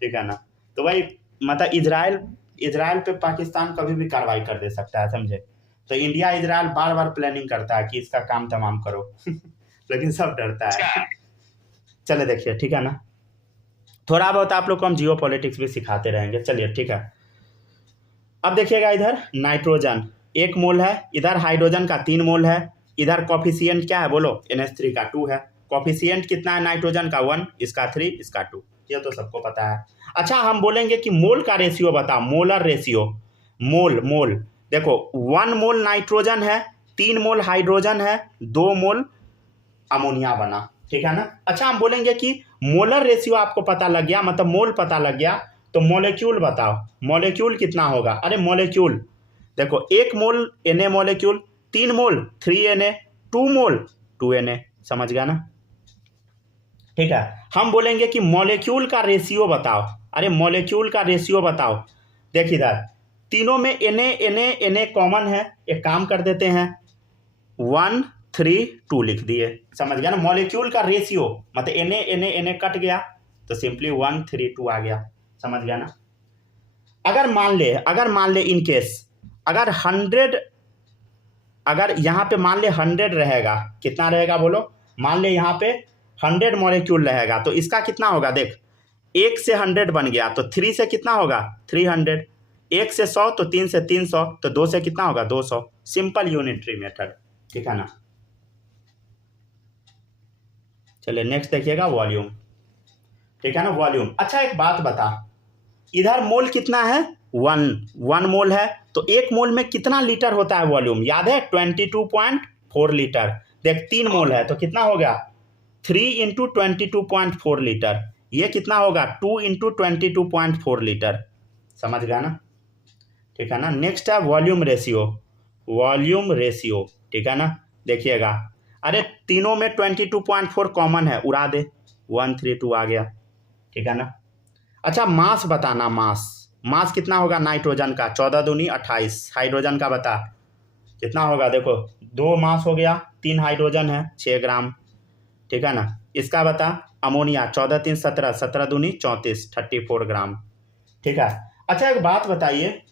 ठीक है ना। तो भाई मतलब इजराइल पे पाकिस्तान कभी भी कार्रवाई कर दे सकता है, समझे। तो इंडिया इजराइल बार बार प्लानिंग करता है कि इसका काम तमाम करो। लेकिन सब डरता है। चले देखिए, ठीक है ना। थोड़ा बहुत आप लोग को हम जियो पॉलिटिक्स भी सिखाते रहेंगे, चलिए ठीक है। अब देखिएगा इधर नाइट्रोजन 1 मोल है, इधर हाइड्रोजन का 3 मोल है, इधर कॉफिशिएंट क्या है बोलो, NH3 का 2 है। कॉफिशिएंट कितना है नाइट्रोजन का 1, इसका 3, इसका 2, ये तो सबको पता है। अच्छा हम बोलेंगे कि मोल का रेशियो बताओ, मोलर रेशियो। मोल देखो 1 मोल नाइट्रोजन है, 3 मोल हाइड्रोजन है, 2 मोल अमोनिया बना, ठीक है ना। अच्छा हम बोलेंगे कि मोलर रेशियो आपको पता लग गया, मतलब मोल पता लग गया, तो मॉलिक्यूल बताओ, मॉलिक्यूल कितना होगा। अरे मॉलिक्यूल देखो 1 मोल Na मॉलिक्यूल, 3 मोल 3Na, 2 मोल 2Na, समझ गया ना। ठीक है, हम बोलेंगे कि मॉलिक्यूल का रेशियो बताओ। अरे मॉलिक्यूल का रेशियो बताओ। देख इधर तीनों में Na कॉमन है, एक काम कर देते हैं 1 3 2 लिख दिए, समझ गया ना। मॉलिक्यूल का रेशियो मतलब Na कट गया तो सिंपली 1 3 2 आ गया, समझ गया ना। अगर मान ले इन केस अगर 100, अगर यहाँ पे मान ले 100 रहेगा, कितना रहेगा बोलो। मान ले यहाँ पे 100 मॉलिक्यूल रहेगा तो इसका कितना होगा, देख 1 से 100 बन गया तो 3 से कितना होगा 300, 1 से 100 तो 3 से 300, तो 2 से कितना होगा 200। सिंपल यूनिटरी मेथड, ठीक है ना। चलिए नेक्स्ट देखिएगा वॉल्यूम, ठीक है ना, वॉल्यूम। अच्छा एक बात बता, इधर मोल कितना है, 1 मोल है, तो 1 मोल में कितना लीटर होता है वॉल्यूम, याद है 22.4 लीटर। देख 3 मोल है तो कितना हो गया 3 × 22.4 लीटर, ये कितना होगा 2 × 22.4 लीटर, समझ गया ना, ठीक है ना। नेक्स्ट है वॉल्यूम रेशियो, वॉल्यूम रेशियो, ठीक है ना, देखिएगा, अरे तीनों में 22.4 कॉमन है, उड़ा दे, 132 आ गया, ठीक है ना। अच्छा मास बताना, मास कितना होगा नाइट्रोजन का, 14 दूनी 28, हाइड्रोजन का बता कितना होगा, देखो 2 मास हो गया, 3 हाइड्रोजन है 6 ग्राम, ठीक है ना। इसका बता अमोनिया, 14 3 17, 17 दूनी 34, 34 ग्राम, ठीक है। अच्छा एक बात बताइए,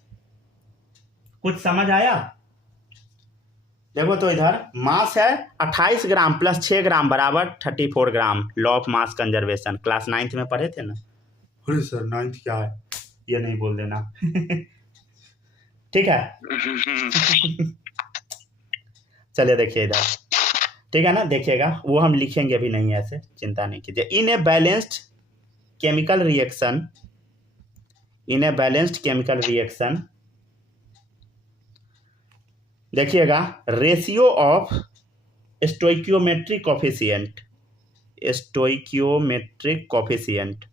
कुछ समझ आया, देखो तो इधर मास है 28 ग्राम प्लस 6 ग्राम बराबर 34 gram, law of mass conservation, class 9th में पढ़े थे ना। अरे सर 9th क्या है, ये नहीं बोल देना ठीक है चलिए देखिए इधर, ठीक है ना, देखिएगा वो हम लिखेंगे भी नहीं, ऐसे चिंता नहीं कीजिए। In a balanced chemical reaction, in a balanced chemical reaction, देखिएगा ratio of stoichiometric coefficient, stoichiometric coefficient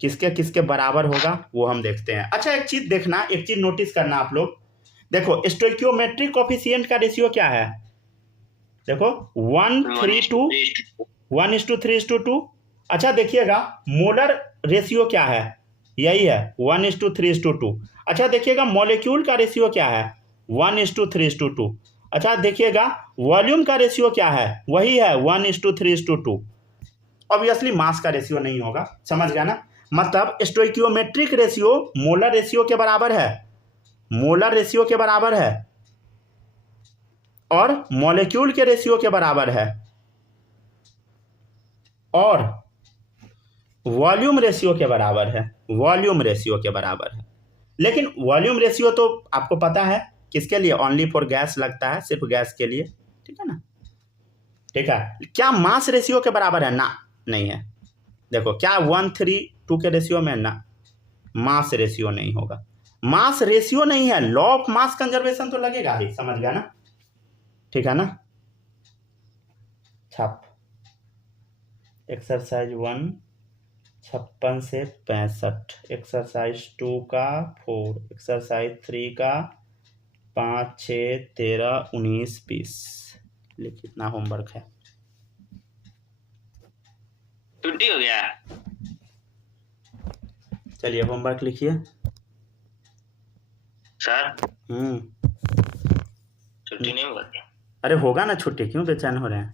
किसके किसके बराबर होगा वो हम देखते हैं। अच्छा एक चीज देखना, एक चीज नोटिस करना आप लोग, देखो स्टोइकियोमेट्रिक कोफिशिएंट का रेशियो क्या है, देखो 1:3:2। अच्छा देखिएगा मोलर रेशियो क्या है, यही है 1:3:2। अच्छा देखिएगा मॉलिक्यूल का रेशियो क्या है 1:3:2। अच्छा देखिएगा वॉल्यूम का रेशियो क्या है, वही है 1:3:2। ऑब्वियसली मास का रेशियो नहीं होगा, समझ गया ना। मतलब स्टोइकियोमेट्रिक रेशियो मोलर रेशियो के बराबर है, मोलर रेशियो के बराबर है, और मॉलिक्यूल के रेशियो के बराबर है, और वॉल्यूम रेशियो के बराबर है, वॉल्यूम रेशियो के बराबर है। लेकिन वॉल्यूम रेशियो तो आपको पता है किसके लिए, ओनली फॉर गैस लगता है, सिर्फ गैस के लिए, ठीक है ना, ठीक है। क्या मास रेशियो के बराबर है, ना नहीं है। देखो क्या 1:3:2 के रेशियो में, ना मास रेशियो नहीं होगा, मास रेशियो नहीं है, लॉ ऑफ मास कंजर्वेशन तो लगेगा ही, समझ गया ना, ठीक है ना। छाप एक्सरसाइज 1 56 से 65, एक्सरसाइज 2 का 4, एक्सरसाइज 3 का 5 6 13 19 20। लिख कितना होमवर्क है, छुट्टी हो गया, चलिए होमवर्क लिखिए सर। छुट्टी नहीं होगा, अरे होगा ना छुट्टी, क्यों बेचैन हो रहे हैं